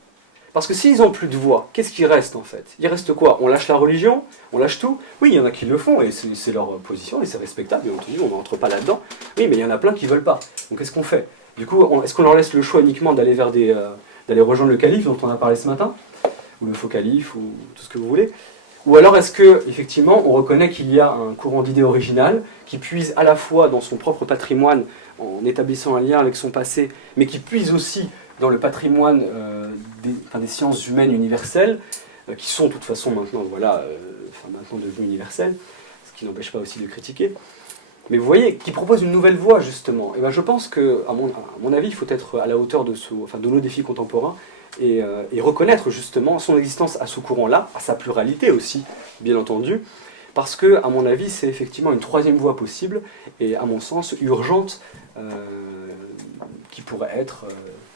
Parce que s'ils n'ont plus de voix, qu'est-ce qui reste en fait? Il reste quoi? On lâche la religion? On lâche tout? Oui, il y en a qui le font, et c'est leur position, et c'est respectable, bien entendu, on n'entre pas là-dedans. Oui, mais il y en a plein qui ne veulent pas. Donc qu'est-ce qu'on fait? Du coup, est-ce qu'on leur laisse le choix uniquement d'aller d'aller rejoindre le calife, dont on a parlé ce matin? Ou le faux calife, ou tout ce que vous voulez? Ou alors est-ce que, effectivement, on reconnaît qu'il y a un courant d'idées originales, qui puise à la fois dans son propre patrimoine, en établissant un lien avec son passé, mais qui puise aussi dans le patrimoine des sciences humaines universelles, qui sont de toute façon maintenant, maintenant devenues universelles, ce qui n'empêche pas aussi de critiquer. Mais vous voyez, qui propose une nouvelle voie, justement. Et ben, je pense que, à mon avis, il faut être à la hauteur de nos défis contemporains et reconnaître justement son existence à ce courant-là, à sa pluralité aussi, bien entendu, parce que, à mon avis, c'est effectivement une troisième voie possible et, à mon sens, urgente, qui pourrait être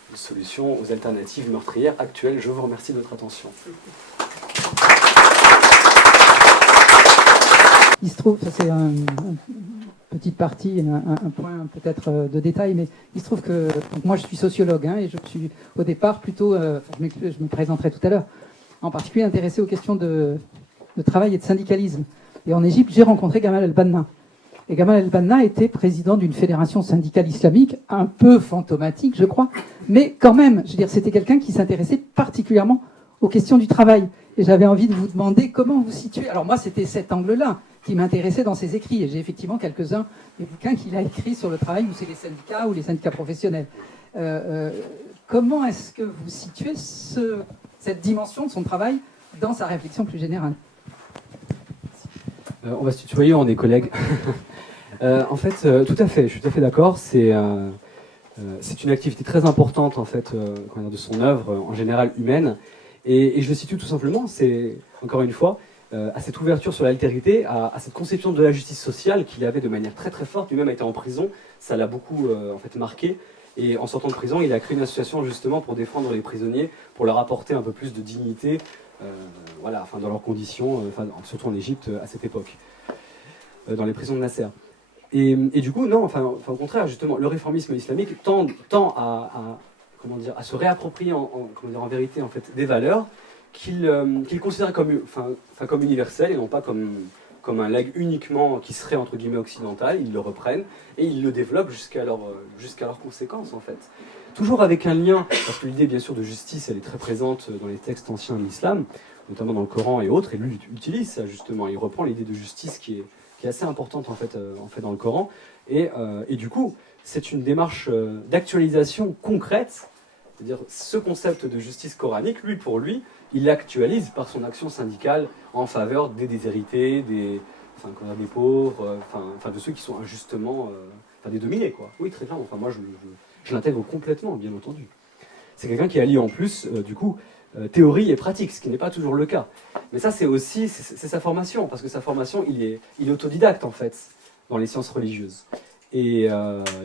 une solution aux alternatives meurtrières actuelles. Je vous remercie de votre attention. Il se trouve, ça c'est une petite partie, un point peut-être de détail, mais il se trouve que donc moi je suis sociologue et je suis au départ plutôt, je me présenterai tout à l'heure, en particulier intéressé aux questions de travail et de syndicalisme. Et en Égypte, j'ai rencontré Gamal el-Banna. Et Gamal el-Banna était président d'une fédération syndicale islamique, un peu fantomatique, je crois, mais quand même, je veux dire, c'était quelqu'un qui s'intéressait particulièrement aux questions du travail. Et j'avais envie de vous demander comment vous situez. Alors moi, c'était cet angle-là qui m'intéressait dans ses écrits. Et j'ai effectivement quelques-uns des bouquins qu'il a écrits sur le travail, où c'est les syndicats ou les syndicats professionnels. Comment est-ce que vous situez cette dimension de son travail dans sa réflexion plus générale? On va se tutoyer, on est collègues. En fait, tout à fait, je suis tout à fait d'accord. C'est une activité très importante en fait, de son œuvre en général humaine. Et je le situe tout simplement, c'est encore une fois, à cette ouverture sur l'altérité, à cette conception de la justice sociale qu'il avait de manière très très forte. Lui-même a été en prison, ça l'a beaucoup en fait marqué. Et en sortant de prison, il a créé une association justement pour défendre les prisonniers, pour leur apporter un peu plus de dignité, dans leurs conditions, surtout en Égypte à cette époque, dans les prisons de Nasser. Et du coup, non, au contraire, justement, le réformisme islamique tend à se réapproprier en vérité en fait, des valeurs qu'il considère comme universelles et non pas comme un legs uniquement qui serait entre guillemets occidental. Ils le reprennent et ils le développent jusqu'à leurs conséquences en fait. Toujours avec un lien, parce que l'idée bien sûr de justice elle est très présente dans les textes anciens de l'islam, notamment dans le Coran et autres, et lui utilise ça justement, il reprend l'idée de justice qui est assez importante en fait dans le Coran, et du coup c'est une démarche d'actualisation concrète, c'est-à-dire ce concept de justice coranique, pour lui, il l'actualise par son action syndicale en faveur des déshérités, des pauvres, de ceux qui sont injustement, des dominés, quoi. Oui, très clairement. Moi, je l'intègre complètement, bien entendu. C'est quelqu'un qui allie en plus, théorie et pratique, ce qui n'est pas toujours le cas. Mais ça, c'est aussi sa formation, parce que sa formation, il est autodidacte, en fait, dans les sciences religieuses. Et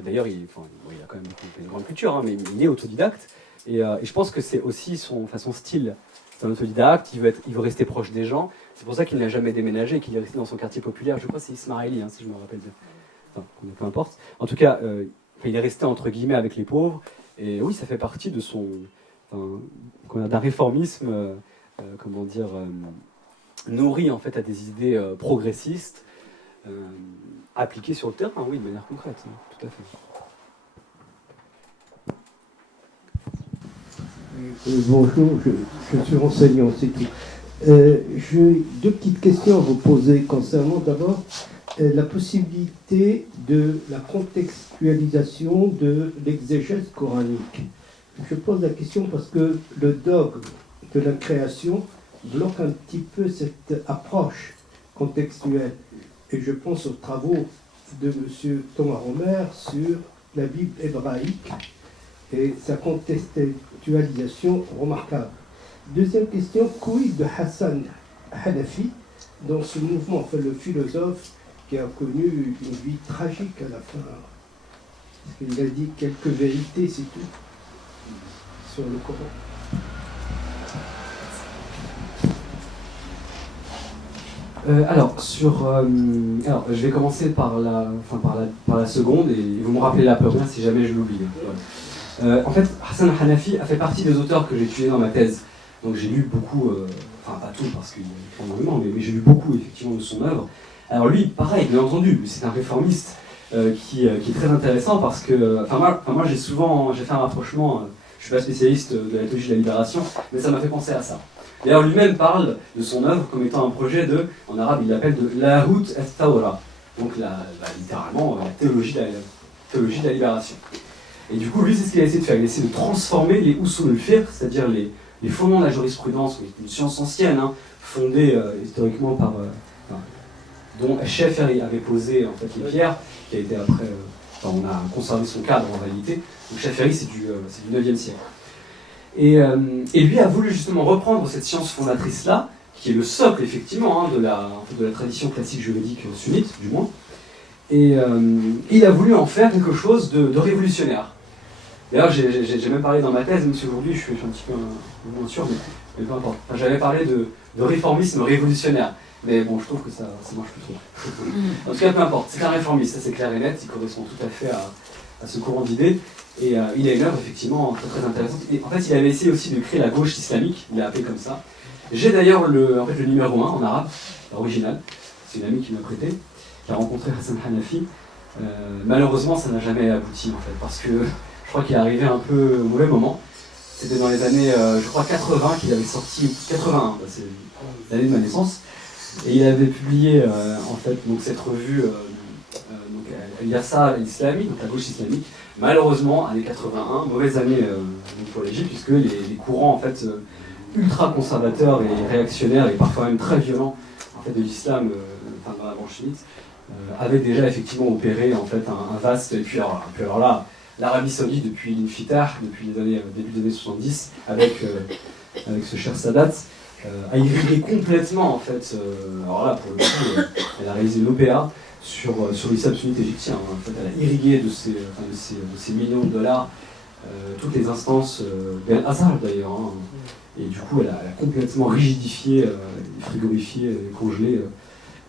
d'ailleurs, il a quand même une grande culture, mais il est autodidacte. Et je pense que c'est aussi son style. C'est un autodidacte, il veut rester proche des gens. C'est pour ça qu'il n'a jamais déménagé, qu'il est resté dans son quartier populaire. Je crois que c'est Ismaili, si je me rappelle bien. Peu importe. En tout cas, il est resté entre guillemets avec les pauvres. Et oui, ça fait partie de d'un réformisme, nourri en fait à des idées progressistes, appliquées sur le terrain, oui, de manière concrète, tout à fait. Bonjour, je suis enseignant, c'est tout. J'ai deux petites questions à vous poser concernant d'abord la possibilité de la contextualisation de l'exégèse coranique. Je pose la question parce que le dogme de la création bloque un petit peu cette approche contextuelle. Et je pense aux travaux de M. Thomas Romer sur la Bible hébraïque et sa contextualisation remarquable. Deuxième question, quid de Hassan Hanafi dans ce mouvement, enfin le philosophe qui a connu une vie tragique à la fin. Parce qu'il a dit quelques vérités, c'est tout, sur le Coran. Alors, je vais commencer par la seconde et vous me rappelez la première si jamais je l'oublie. En fait, Hassan Hanafi a fait partie des auteurs que j'ai étudiés dans ma thèse. Donc j'ai lu beaucoup, enfin pas tout parce qu'il y a énormément, mais j'ai lu beaucoup effectivement de son œuvre. Alors lui, pareil, bien entendu, c'est un réformiste qui est très intéressant parce que, moi j'ai fait un rapprochement, je suis pas spécialiste de la théologie de la libération, mais ça m'a fait penser à ça. D'ailleurs, lui-même parle de son œuvre comme étant un projet de, en arabe, il l'appelle de Lahut al-Thawra, donc littéralement la théologie de la libération. Et du coup, lui, c'est ce qu'il a essayé de faire. Il a essayé de transformer les usul al-fiqh, c'est-à-dire les fondements de la jurisprudence, une science ancienne, fondée historiquement dont Shafi'i avait posé en fait les pierres, qui a été après, on a conservé son cadre en réalité. Donc Shafi'i, c'est du 9e siècle. Et lui a voulu justement reprendre cette science fondatrice-là, qui est le socle effectivement de la tradition classique juridique sunnite, du moins. Et il a voulu en faire quelque chose de révolutionnaire. D'ailleurs, j'ai même parlé dans ma thèse, même si aujourd'hui je suis un petit peu moins sûr, mais peu importe. Enfin, j'avais parlé de réformisme révolutionnaire. Mais bon, je trouve que ça marche plus trop. En tout cas, peu importe. C'est un réformiste, ça c'est clair et net, il correspond tout à fait à ce courant d'idées. Et il a une œuvre effectivement très, très intéressante. Et en fait, il avait essayé aussi de créer la gauche islamique, il l'a appelé comme ça. J'ai d'ailleurs le numéro 1 en arabe, l'original. C'est une amie qui m'a prêté, qui a rencontré Hassan Hanafi. Malheureusement, ça n'a jamais abouti en fait, parce que je crois qu'il est arrivé un peu au mauvais moment. C'était dans les années, je crois, 80 qu'il avait sorti, 81, c'est l'année de ma naissance. Et il avait publié en fait donc cette revue, Yassa al-Islami, donc la gauche islamique. Malheureusement, années 81, mauvaise année pour l'Égypte, puisque les courants en fait ultra conservateurs et réactionnaires et parfois même très violents en fait de l'islam, dans la branche chiite, avaient déjà effectivement opéré en fait un vaste. Et puis alors là, l'Arabie Saoudite depuis l'Infitah, depuis les années début des années 70, avec ce cher Sadat, a irrigué complètement en fait. Alors là, pour le coup, elle a réalisé une OPA sur l'islam sunnite égyptien. En fait, elle a irrigué de ces millions de dollars toutes les instances, Ben Azhar d'ailleurs. Et du coup, elle a complètement rigidifié, frigorifié, congelé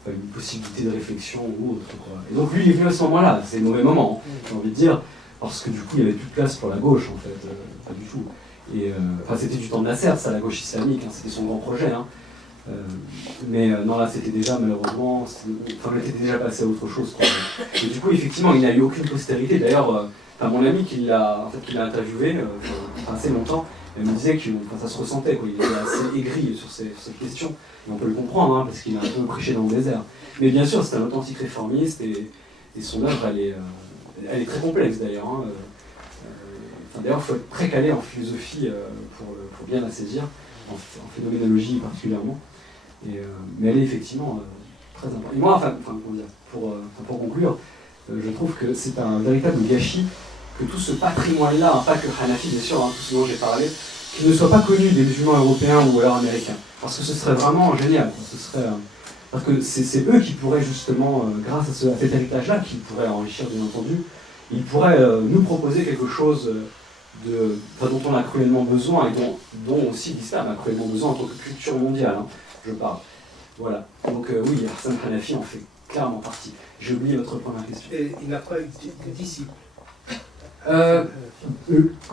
une possibilité de réflexion ou autre. Et donc lui, il est venu à ce moment-là. C'est le mauvais moment, j'ai envie de dire, parce que du coup, il n'y avait plus de place pour la gauche, en fait, pas du tout. Et c'était du temps de Nasser, ça, la gauche islamique, c'était son grand projet. Mais non, là, c'était déjà, malheureusement, on était déjà passé à autre chose. Et du coup, effectivement, il n'a eu aucune postérité. D'ailleurs, mon ami qui l'a interviewé, assez longtemps, elle me disait que ça se ressentait, quoi. Il était assez aigri sur cette question. Et on peut le comprendre, parce qu'il a un peu prêché dans le désert. Mais bien sûr, c'est un authentique réformiste, et son œuvre, elle est très complexe, d'ailleurs. D'ailleurs, il faut être très calé en philosophie pour bien la saisir, en phénoménologie particulièrement. Mais elle est effectivement très importante. Et moi, pour conclure, je trouve que c'est un véritable gâchis que tout ce patrimoine-là, pas que Hanafi bien sûr, tout ce dont j'ai parlé, qu'il ne soit pas connu des musulmans européens ou alors américains. Parce que ce serait vraiment génial. Parce que c'est eux qui pourraient justement, grâce à cet héritage-là, qui pourraient enrichir bien entendu, ils pourraient nous proposer quelque chose dont on a cruellement besoin et dont aussi l'islam a cruellement besoin en tant que culture mondiale, je parle. Voilà. Donc oui, Hassan Hanafi en fait clairement partie. J'ai oublié votre première question. Et il n'a pas eu de disciples.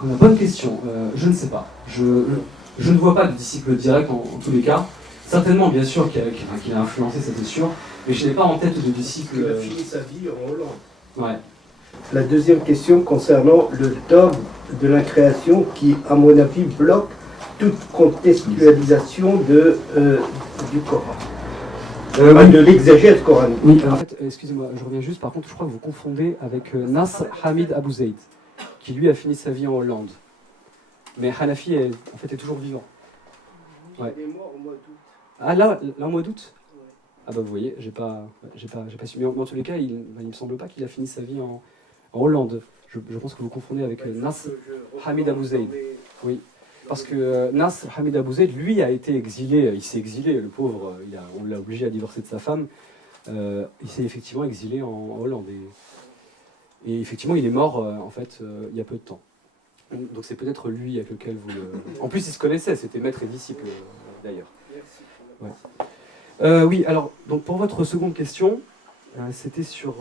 Bonne question. Je ne sais pas. Je ne vois pas de disciple direct en tous les cas. Certainement, bien sûr, qu'il a influencé, ça c'est sûr. Mais je n'ai pas en tête de disciple. Il a fini sa vie en Hollande. Ouais. La deuxième question concernant le dogme de la création qui, à mon avis, bloque toute contextualisation du Coran, de l'exégèse coranique. Oui, alors en fait, excusez-moi, je reviens juste, par contre, je crois que vous confondez avec Nasr Hamid Abu Zaid, qui lui a fini sa vie en Hollande. Mais Hanafi, en fait, est toujours vivant. Ouais. Il est mort au mois d'août. Ah, là au mois d'août? Ah bah vous voyez, j'ai pas su. Mais en tous les cas, il me semble pas qu'il a fini sa vie en Hollande. Je pense que vous confondez avec Nasr Hamid Abu Zaid. Oui, parce que Nasr Hamid Abu Zaid, lui, a été exilé. Il s'est exilé, le pauvre. On l'a obligé à divorcer de sa femme. Il s'est effectivement exilé en Hollande. Et effectivement, il est mort, en fait, il y a peu de temps. Donc c'est peut-être lui avec lequel vous... En plus, ils se connaissaient, c'était maître et disciple, d'ailleurs. Ouais. Oui, alors, donc pour votre seconde question, c'était sur...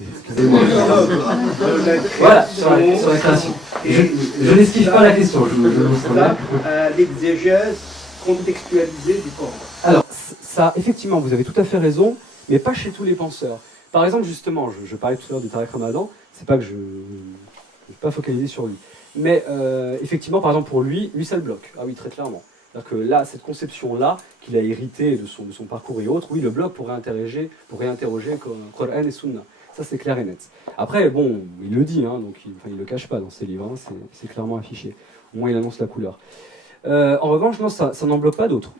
Excusez-moi. Voilà, sur la création. Je n'esquive pas la question, je vous l'exégèse contextualisée du Coran. Alors, ça, effectivement, vous avez tout à fait raison, mais pas chez tous les penseurs. Par exemple, justement, je parlais tout à l'heure de Tariq Ramadan, c'est pas que je ne vais pas focaliser sur lui. Mais effectivement, par exemple, pour lui, ça le bloque. Ah oui, très clairement. C'est-à-dire que là, cette conception-là, qu'il a héritée de son parcours et autres, oui, le bloque pour réinterroger Coran et Sunna. Ça, c'est clair et net. Après, bon, il le dit, hein, donc il le cache pas dans ses livres, hein, c'est clairement affiché. Au moins, il annonce la couleur. En revanche, non, ça n'en bloque pas d'autres.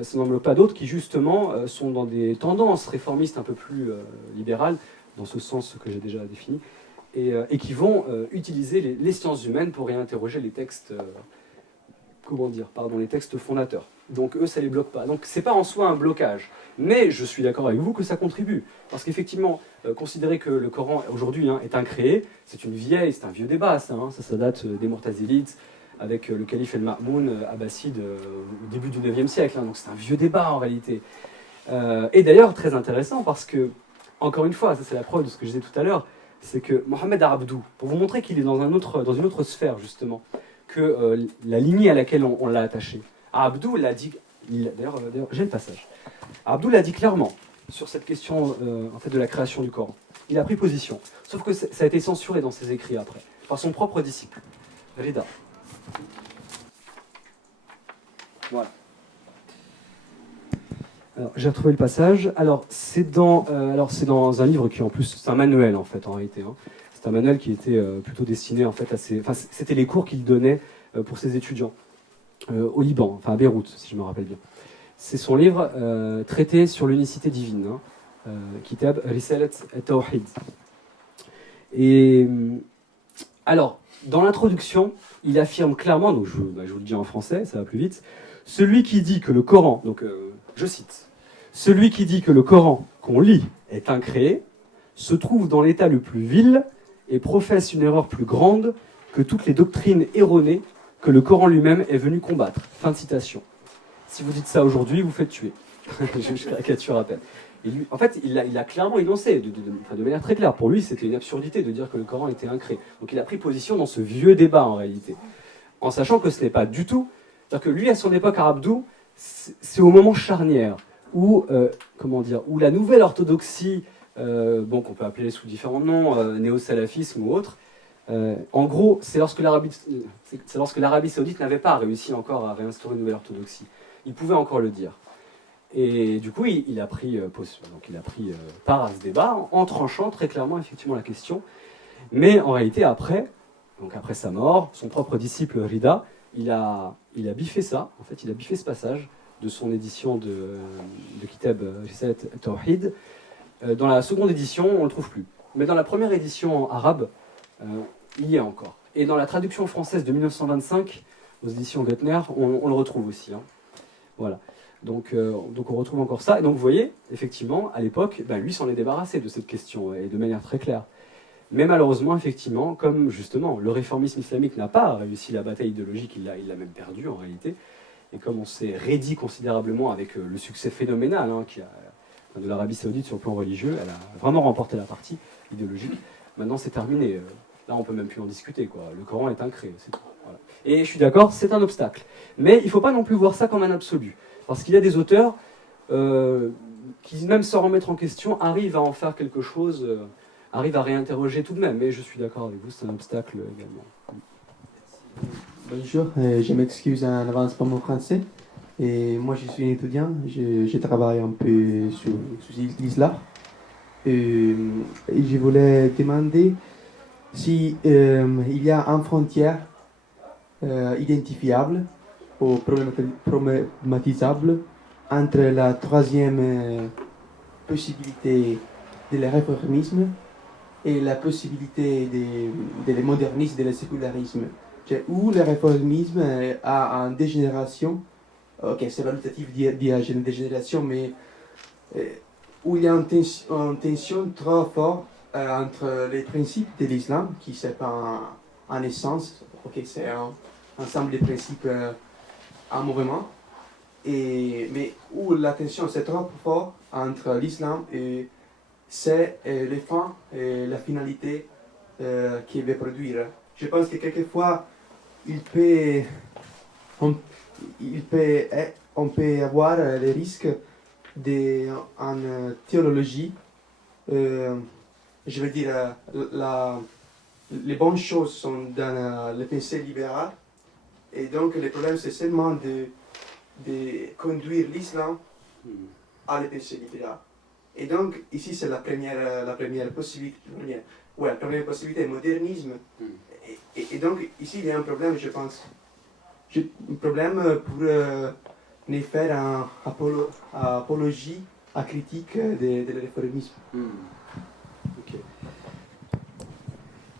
Ça n'en bloque pas d'autres qui, justement, sont dans des tendances réformistes un peu plus libérales, dans ce sens que j'ai déjà défini, et qui vont utiliser les sciences humaines pour réinterroger les textes, les textes fondateurs. Donc eux, ça les bloque pas. Donc c'est pas en soi un blocage. Mais je suis d'accord avec vous que ça contribue. Parce qu'effectivement, considérer que le Coran, aujourd'hui, est incréé, c'est un vieux débat, ça. Ça date des Mu'tazilites, avec le calife El-Ma'moun abbasside au début du 9e siècle. Donc c'est un vieux débat en réalité. Et d'ailleurs, très intéressant, parce que, encore une fois, ça c'est la preuve de ce que je disais tout à l'heure, c'est que Mohamed Abdou, pour vous montrer qu'il est dans une autre sphère, justement, que la lignée à laquelle on l'a attaché. Abdou l'a dit, d'ailleurs j'ai le passage. Abdou l'a dit clairement sur cette question en fait, de la création du Coran. Il a pris position. Sauf que ça a été censuré dans ses écrits après, par son propre disciple, Rida. Voilà. Alors, j'ai retrouvé le passage. Alors, c'est dans un livre qui, en plus, c'est un manuel, en fait, en réalité. Hein. C'est un manuel qui était plutôt destiné, en fait, c'était les cours qu'il donnait pour ses étudiants au Liban, enfin à Beyrouth, si je me rappelle bien. C'est son livre traité sur l'unicité divine, Kitab Risalat al-Tawhid. Et alors, dans l'introduction, il affirme clairement, donc je vous le dis en français, ça va plus vite, celui qui dit que le Coran, donc je cite, celui qui dit que le Coran qu'on lit est incréé, se trouve dans l'état le plus vil et professe une erreur plus grande que toutes les doctrines erronées que le Coran lui-même est venu combattre. Fin de citation. Si vous dites ça aujourd'hui, vous faites tuer. Je caricature à peine. Et lui, en fait, il a clairement énoncé, de manière très claire. Pour lui, c'était une absurdité de dire que le Coran était incréé. Donc il a pris position dans ce vieux débat, en réalité. En sachant que ce n'est pas du tout... C'est-à-dire que lui, à son époque, Abdou, c'est au moment charnière où, où la nouvelle orthodoxie, qu'on peut appeler sous différents noms, néo-salafisme ou autre, en gros, c'est lorsque l'Arabie saoudite n'avait pas réussi encore à réinstaurer une nouvelle orthodoxie. Il pouvait encore le dire. Et du coup, il a pris part à ce débat en tranchant très clairement effectivement la question. Mais en réalité, après sa mort, son propre disciple Rida, il a biffé ça. En fait, il a biffé ce passage de son édition de Kitab Risalat al-Tawhid. Dans la seconde édition, on ne le trouve plus. Mais dans la première édition arabe, il y est encore. Et dans la traduction française de 1925, aux éditions Guttner, on le retrouve aussi. Hein. Voilà. Donc on retrouve encore ça. Et donc vous voyez, effectivement, à l'époque, lui s'en est débarrassé de cette question, et de manière très claire. Mais malheureusement, effectivement, comme justement le réformisme islamique n'a pas réussi la bataille idéologique, il l'a même perdu en réalité, et comme on s'est raidi considérablement avec le succès phénoménal de l'Arabie saoudite sur le plan religieux, elle a vraiment remporté la partie idéologique. Maintenant c'est terminé, là on peut même plus en discuter, quoi. Le Coran est incréé, c'est tout. Voilà. Et je suis d'accord, c'est un obstacle. Mais il ne faut pas non plus voir ça comme un absolu. Parce qu'il y a des auteurs qui, même sans remettre en question, arrivent à en faire quelque chose, arrive à réinterroger tout de même. Mais je suis d'accord avec vous, c'est un obstacle également. Bonjour, je m'excuse en avance pour mon français. Et moi, je suis un étudiant, je travaille un peu sur l'islam. Et je voulais demander si il y a une frontière identifiable ou problématisable entre la troisième possibilité de le réformisme et la possibilité de le modernisme, de le sécularisme. Où le réformisme a une dégénération, ok, c'est valutatif dire dégénération, mais où il y a une tension trop forte entre les principes de l'islam, qui c'est pas en essence, ok, c'est un ensemble de principes en mouvement, mais où la tension c'est trop forte entre l'islam et c'est les fins et la finalité qu'il veut produire. Je pense que quelquefois, on, on peut avoir le risque en théologie, je veux dire, les bonnes choses sont dans le pensée libéral, et donc le problème c'est seulement de conduire l'islam à la pensée libérale. Et donc ici c'est la première possibilité, la première possibilité, modernisme. Et donc ici il y a un problème, je pense. Un problème pour ne faire une apologie à critique de réformisme. Ok.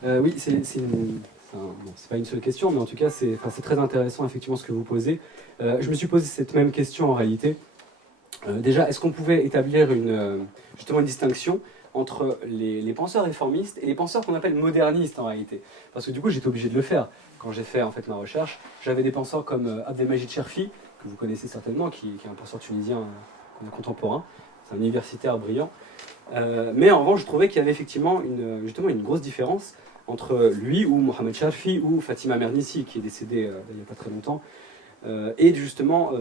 Oui, c'est pas une seule question, mais en tout cas c'est très intéressant effectivement ce que vous posez. Je me suis posé cette même question en réalité. Déjà, est-ce qu'on pouvait établir justement une distinction entre les penseurs réformistes et les penseurs qu'on appelle modernistes en réalité? Parce que du coup j'étais obligé de le faire. Quand j'ai fait en fait ma recherche, j'avais des penseurs comme Abdelmajid Cherfi, que vous connaissez certainement, qui est un penseur tunisien contemporain, c'est un universitaire brillant. Mais en revanche, je trouvais qu'il y avait effectivement justement une grosse différence entre lui ou Mohamed Cherfi ou Fatima Mernissi, qui est décédé il n'y a pas très longtemps, et justement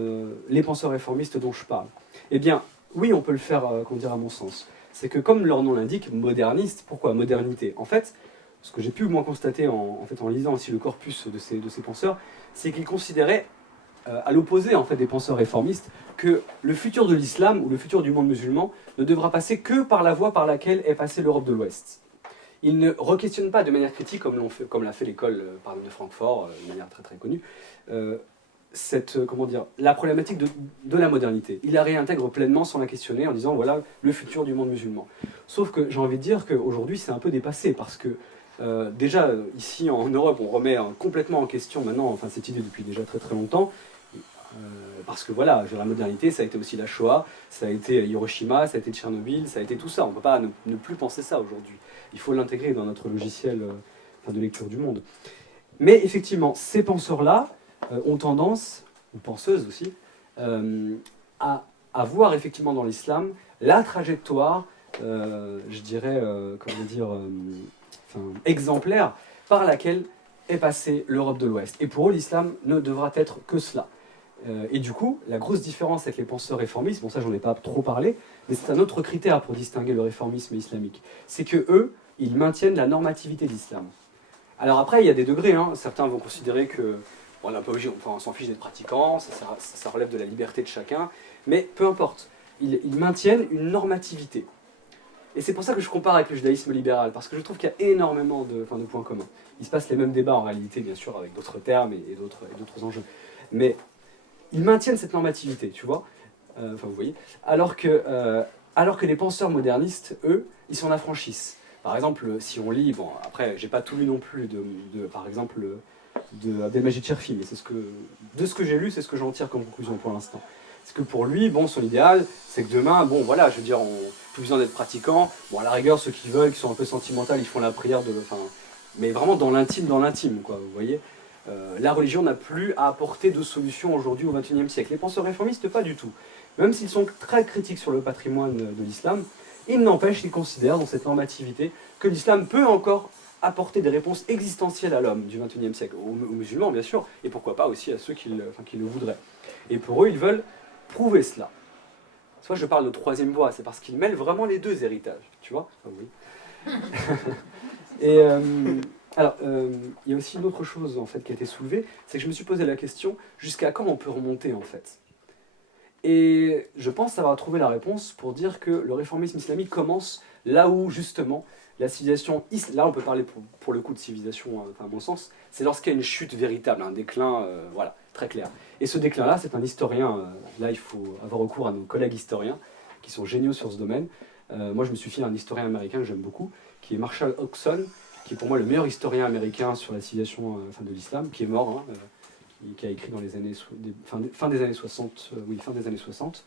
les penseurs réformistes dont je parle. Eh bien, oui, on peut le faire, comment dire, à mon sens. C'est que comme leur nom l'indique, moderniste, pourquoi modernité? En fait, ce que j'ai pu moins constater en lisant aussi le corpus de ces penseurs, c'est qu'ils considéraient, à l'opposé en fait des penseurs réformistes, que le futur de l'islam ou le futur du monde musulman ne devra passer que par la voie par laquelle est passée l'Europe de l'Ouest. Ils ne re-questionnent pas de manière critique, comme l'a fait l'école de Francfort, de manière très très connue, la problématique de la modernité. Ils la réintègrent pleinement sans la questionner en disant voilà le futur du monde musulman. Sauf que j'ai envie de dire qu'aujourd'hui c'est un peu dépassé parce que déjà ici en Europe on remet complètement en question maintenant cette idée depuis déjà très très longtemps. Parce que voilà, la modernité, ça a été aussi la Shoah, ça a été Hiroshima, ça a été Tchernobyl, ça a été tout ça. On ne peut pas ne plus penser ça aujourd'hui. Il faut l'intégrer dans notre logiciel de lecture du monde. Mais effectivement, ces penseurs-là ont tendance, ou penseuses aussi, à voir effectivement dans l'islam la trajectoire, je dirais, exemplaire par laquelle est passée l'Europe de l'Ouest. Et pour eux, l'islam ne devra être que cela. Et du coup, la grosse différence avec les penseurs réformistes, bon ça j'en ai pas trop parlé, mais c'est un autre critère pour distinguer le réformisme islamique, c'est que eux, ils maintiennent la normativité de l'islam. Alors après, il y a des degrés, hein. Certains vont considérer que on n'a pas obligé, on s'en fiche d'être pratiquant, ça relève de la liberté de chacun, mais peu importe, ils maintiennent une normativité. Et c'est pour ça que je compare avec le judaïsme libéral, parce que je trouve qu'il y a énormément de points communs. Il se passe les mêmes débats en réalité, bien sûr, avec d'autres termes et d'autres enjeux. Mais ils maintiennent cette normativité, tu vois, vous voyez, alors que les penseurs modernistes, eux, ils s'en affranchissent. Par exemple, si on lit, bon, après, j'ai pas tout lu non plus, par exemple, de Abdelmajid Cherfi, mais de ce que j'ai lu, c'est ce que j'en tire comme conclusion pour l'instant. C'est que pour lui, bon, son idéal, c'est que demain, bon, voilà, je veux dire, on n'a plus besoin d'être pratiquant. Bon, à la rigueur, ceux qui veulent, qui sont un peu sentimentaux, ils font la prière mais vraiment dans l'intime, quoi, vous voyez. La religion n'a plus à apporter de solution aujourd'hui au XXIe siècle. Les penseurs réformistes, pas du tout. Même s'ils sont très critiques sur le patrimoine de l'islam, il n'empêche qu'ils considèrent dans cette normativité que l'islam peut encore apporter des réponses existentielles à l'homme du XXIe siècle, aux musulmans bien sûr, et pourquoi pas aussi à ceux qui le voudraient. Et pour eux, ils veulent prouver cela. Soit je parle de troisième voie, c'est parce qu'ils mêlent vraiment les deux héritages, tu vois. Oui. Et alors, il y a aussi une autre chose en fait qui a été soulevée, c'est que je me suis posé la question jusqu'à quand on peut remonter en fait. Et je pense avoir trouvé la réponse pour dire que le réformisme islamique commence là où justement la civilisation, là on peut parler pour le coup de civilisation à mon sens, c'est lorsqu'il y a une chute véritable, un déclin, voilà, très clair. Et ce déclin-là, c'est un historien, là il faut avoir recours à nos collègues historiens qui sont géniaux sur ce domaine. Moi je me suis fié à un historien américain que j'aime beaucoup, qui est Marshall Hodgson, qui est pour moi le meilleur historien américain sur la civilisation de l'islam, qui est mort, qui a écrit dans les années fin des années 60, fin des années 60,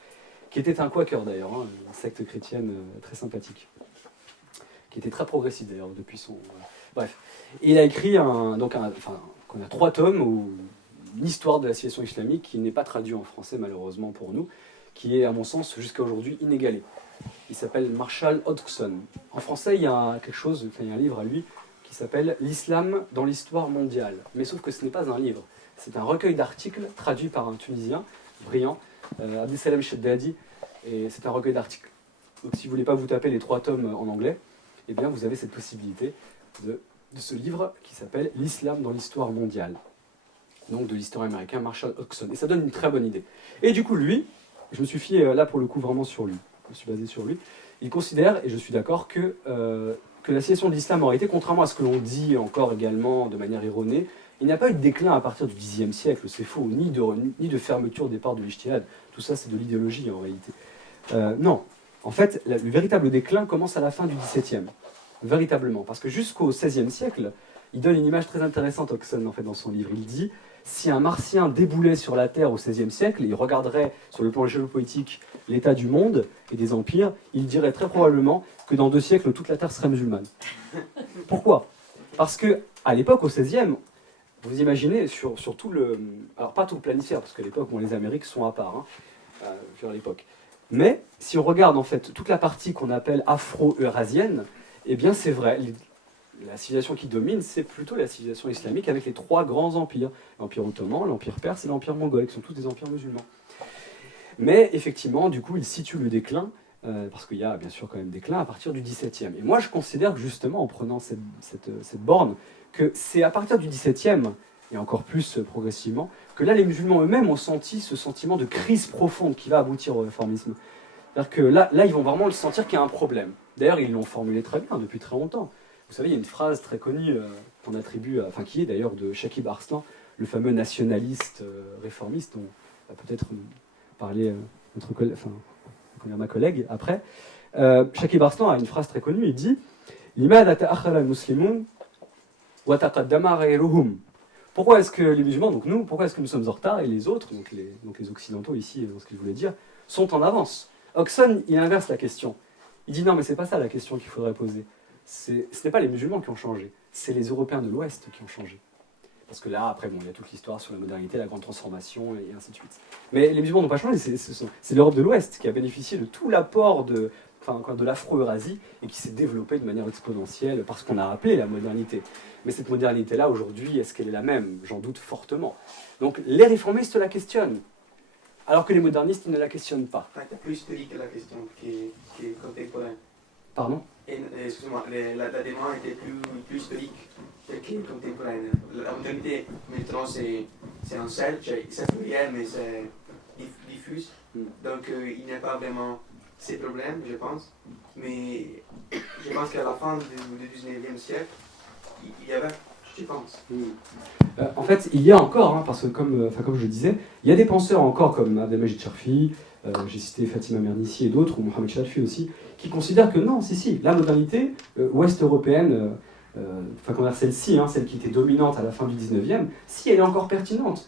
qui était un quaker d'ailleurs, une secte chrétienne très sympathique, qui était très progressiste d'ailleurs depuis son... bref. Et il a écrit qu'on a 3 tomes, ou une histoire de la civilisation islamique qui n'est pas traduit en français malheureusement pour nous, qui est à mon sens jusqu'à aujourd'hui inégalé. Il s'appelle Marshall Hodgson. En français, il y a il y a un livre à lui qui s'appelle L'islam dans l'histoire mondiale. Mais sauf que ce n'est pas un livre. C'est un recueil d'articles traduit par un Tunisien brillant, Abdesalem Cheddadi, et c'est un recueil d'articles. Donc si vous ne voulez pas vous taper les 3 tomes en anglais, eh bien vous avez cette possibilité de ce livre qui s'appelle L'islam dans l'histoire mondiale. Donc de l'historien américain Marshall Hodgson. Et ça donne une très bonne idée. Et du coup, lui, je me suis fié là pour le coup vraiment sur lui. Je me suis basé sur lui. Il considère, et je suis d'accord, que la civilisation de l'islam aurait été, contrairement à ce que l'on dit encore également de manière erronée, il n'y a pas eu de déclin à partir du Xe siècle, c'est faux, ni de fermeture des portes de l'ijtihad. Tout ça, c'est de l'idéologie en réalité. Non, en fait, le véritable déclin commence à la fin du XVIIe, véritablement. Parce que jusqu'au XVIe siècle, il donne une image très intéressante, Hodgson, en fait, dans son livre. Il dit, si un martien déboulait sur la Terre au XVIe siècle, il regarderait sur le plan géopolitique l'état du monde et des empires, il dirait très probablement que dans 2 siècles, toute la Terre serait musulmane. Pourquoi? Parce que à l'époque, au XVIe, vous imaginez sur tout le... Alors pas tout le planisphère, parce qu'à l'époque, les Amériques sont à part, vers l'époque. Mais si on regarde en fait toute la partie qu'on appelle afro-eurasienne, eh bien c'est vrai, la civilisation qui domine, c'est plutôt la civilisation islamique avec les 3 grands empires. L'empire ottoman, l'empire perse et l'empire mongol, qui sont tous des empires musulmans. Mais effectivement, du coup, il situe le déclin, parce qu'il y a bien sûr quand même déclin à partir du XVIIe. Et moi, je considère que justement, en prenant cette borne, que c'est à partir du XVIIe, et encore plus progressivement, que là, les musulmans eux-mêmes ont senti ce sentiment de crise profonde qui va aboutir au réformisme. C'est-à-dire que là, ils vont vraiment le sentir qu'il y a un problème. D'ailleurs, ils l'ont formulé très bien depuis très longtemps. Vous savez, il y a une phrase très connue qu'on attribue, qui est d'ailleurs de Shakib Arslan, le fameux nationaliste réformiste, dont va peut-être parler ma collègue après. Shakib Arslan a une phrase très connue, il dit « Limada ta'akhara al-muslimun wa taqaddama ghayruhum » Pourquoi est-ce que les musulmans, donc nous, pourquoi est-ce que nous sommes en retard et les autres, donc les occidentaux ici, dans ce que je voulais dire, sont en avance? Hodgson, il inverse la question. Il dit non, mais c'est pas ça la question qu'il faudrait poser. Ce n'est pas les musulmans qui ont changé, c'est les Européens de l'Ouest qui ont changé. Parce que là, après, il y a toute l'histoire sur la modernité, la grande transformation, et ainsi de suite. Mais les musulmans n'ont pas changé, c'est l'Europe de l'Ouest qui a bénéficié de tout l'apport de l'Afro-Eurasie et qui s'est développée de manière exponentielle par ce qu'on a appelé la modernité. Mais cette modernité-là, aujourd'hui, est-ce qu'elle est la même? J'en doute fortement. Donc les réformistes la questionnent, alors que les modernistes, ils ne la questionnent pas. C'est plus historique que la question qui est contemporaine. Pardon? Excusez-moi, la demande était plus historique que contemporaine. La modernité, maintenant, c'est un seul, c'est pluriel, mais c'est diffus. Donc, il n'y a pas vraiment ces problèmes, je pense. Mais je pense qu'à la fin du 19e siècle, il y avait, je pense. En fait, il y a encore, parce que comme je le disais, il y a des penseurs encore comme Abdelmajid Cherfi, j'ai cité Fatima Mernissi et d'autres, ou Mohamed Chalfi aussi, qui considèrent que non, la modernité ouest-européenne, celle-ci, celle qui était dominante à la fin du 19e, si elle est encore pertinente.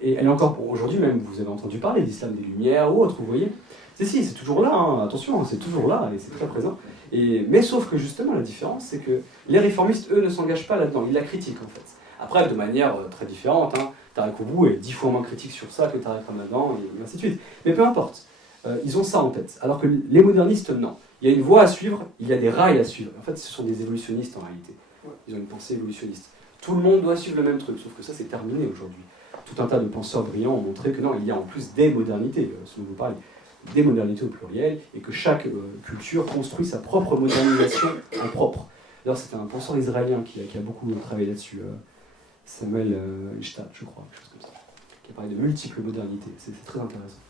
Et elle est encore, aujourd'hui même, vous avez entendu parler d'islam des Lumières ou autre, vous voyez. C'est toujours là, attention, c'est toujours là, et c'est très présent. Mais sauf que justement, la différence, c'est que les réformistes, eux, ne s'engagent pas là-dedans, ils la critiquent en fait. Après, de manière très différente, Tarek Oubou est 10 fois moins critique sur ça que Tarek Ramadan, et ainsi de suite. Mais peu importe, ils ont ça en tête. Alors que les modernistes, non. Il y a une voie à suivre, il y a des rails à suivre. En fait, ce sont des évolutionnistes en réalité. Ils ont une pensée évolutionniste. Tout le monde doit suivre le même truc, sauf que ça, c'est terminé aujourd'hui. Tout un tas de penseurs brillants ont montré que non, il y a en plus des modernités, ce dont vous parlez. des modernités au pluriel, et que chaque culture construit sa propre modernisation en propre. D'ailleurs, c'est un penseur israélien qui a beaucoup travaillé là-dessus, Samuel Ishtat, je crois, quelque chose comme ça, qui a parlé de multiples modernités. C'est très intéressant.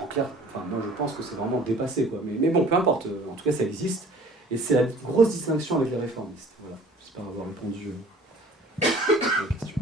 En clair, moi je pense que c'est vraiment dépassé, quoi. Mais bon, peu importe, en tout cas ça existe, et c'est la grosse distinction avec les réformistes. Voilà, j'espère avoir répondu à la question.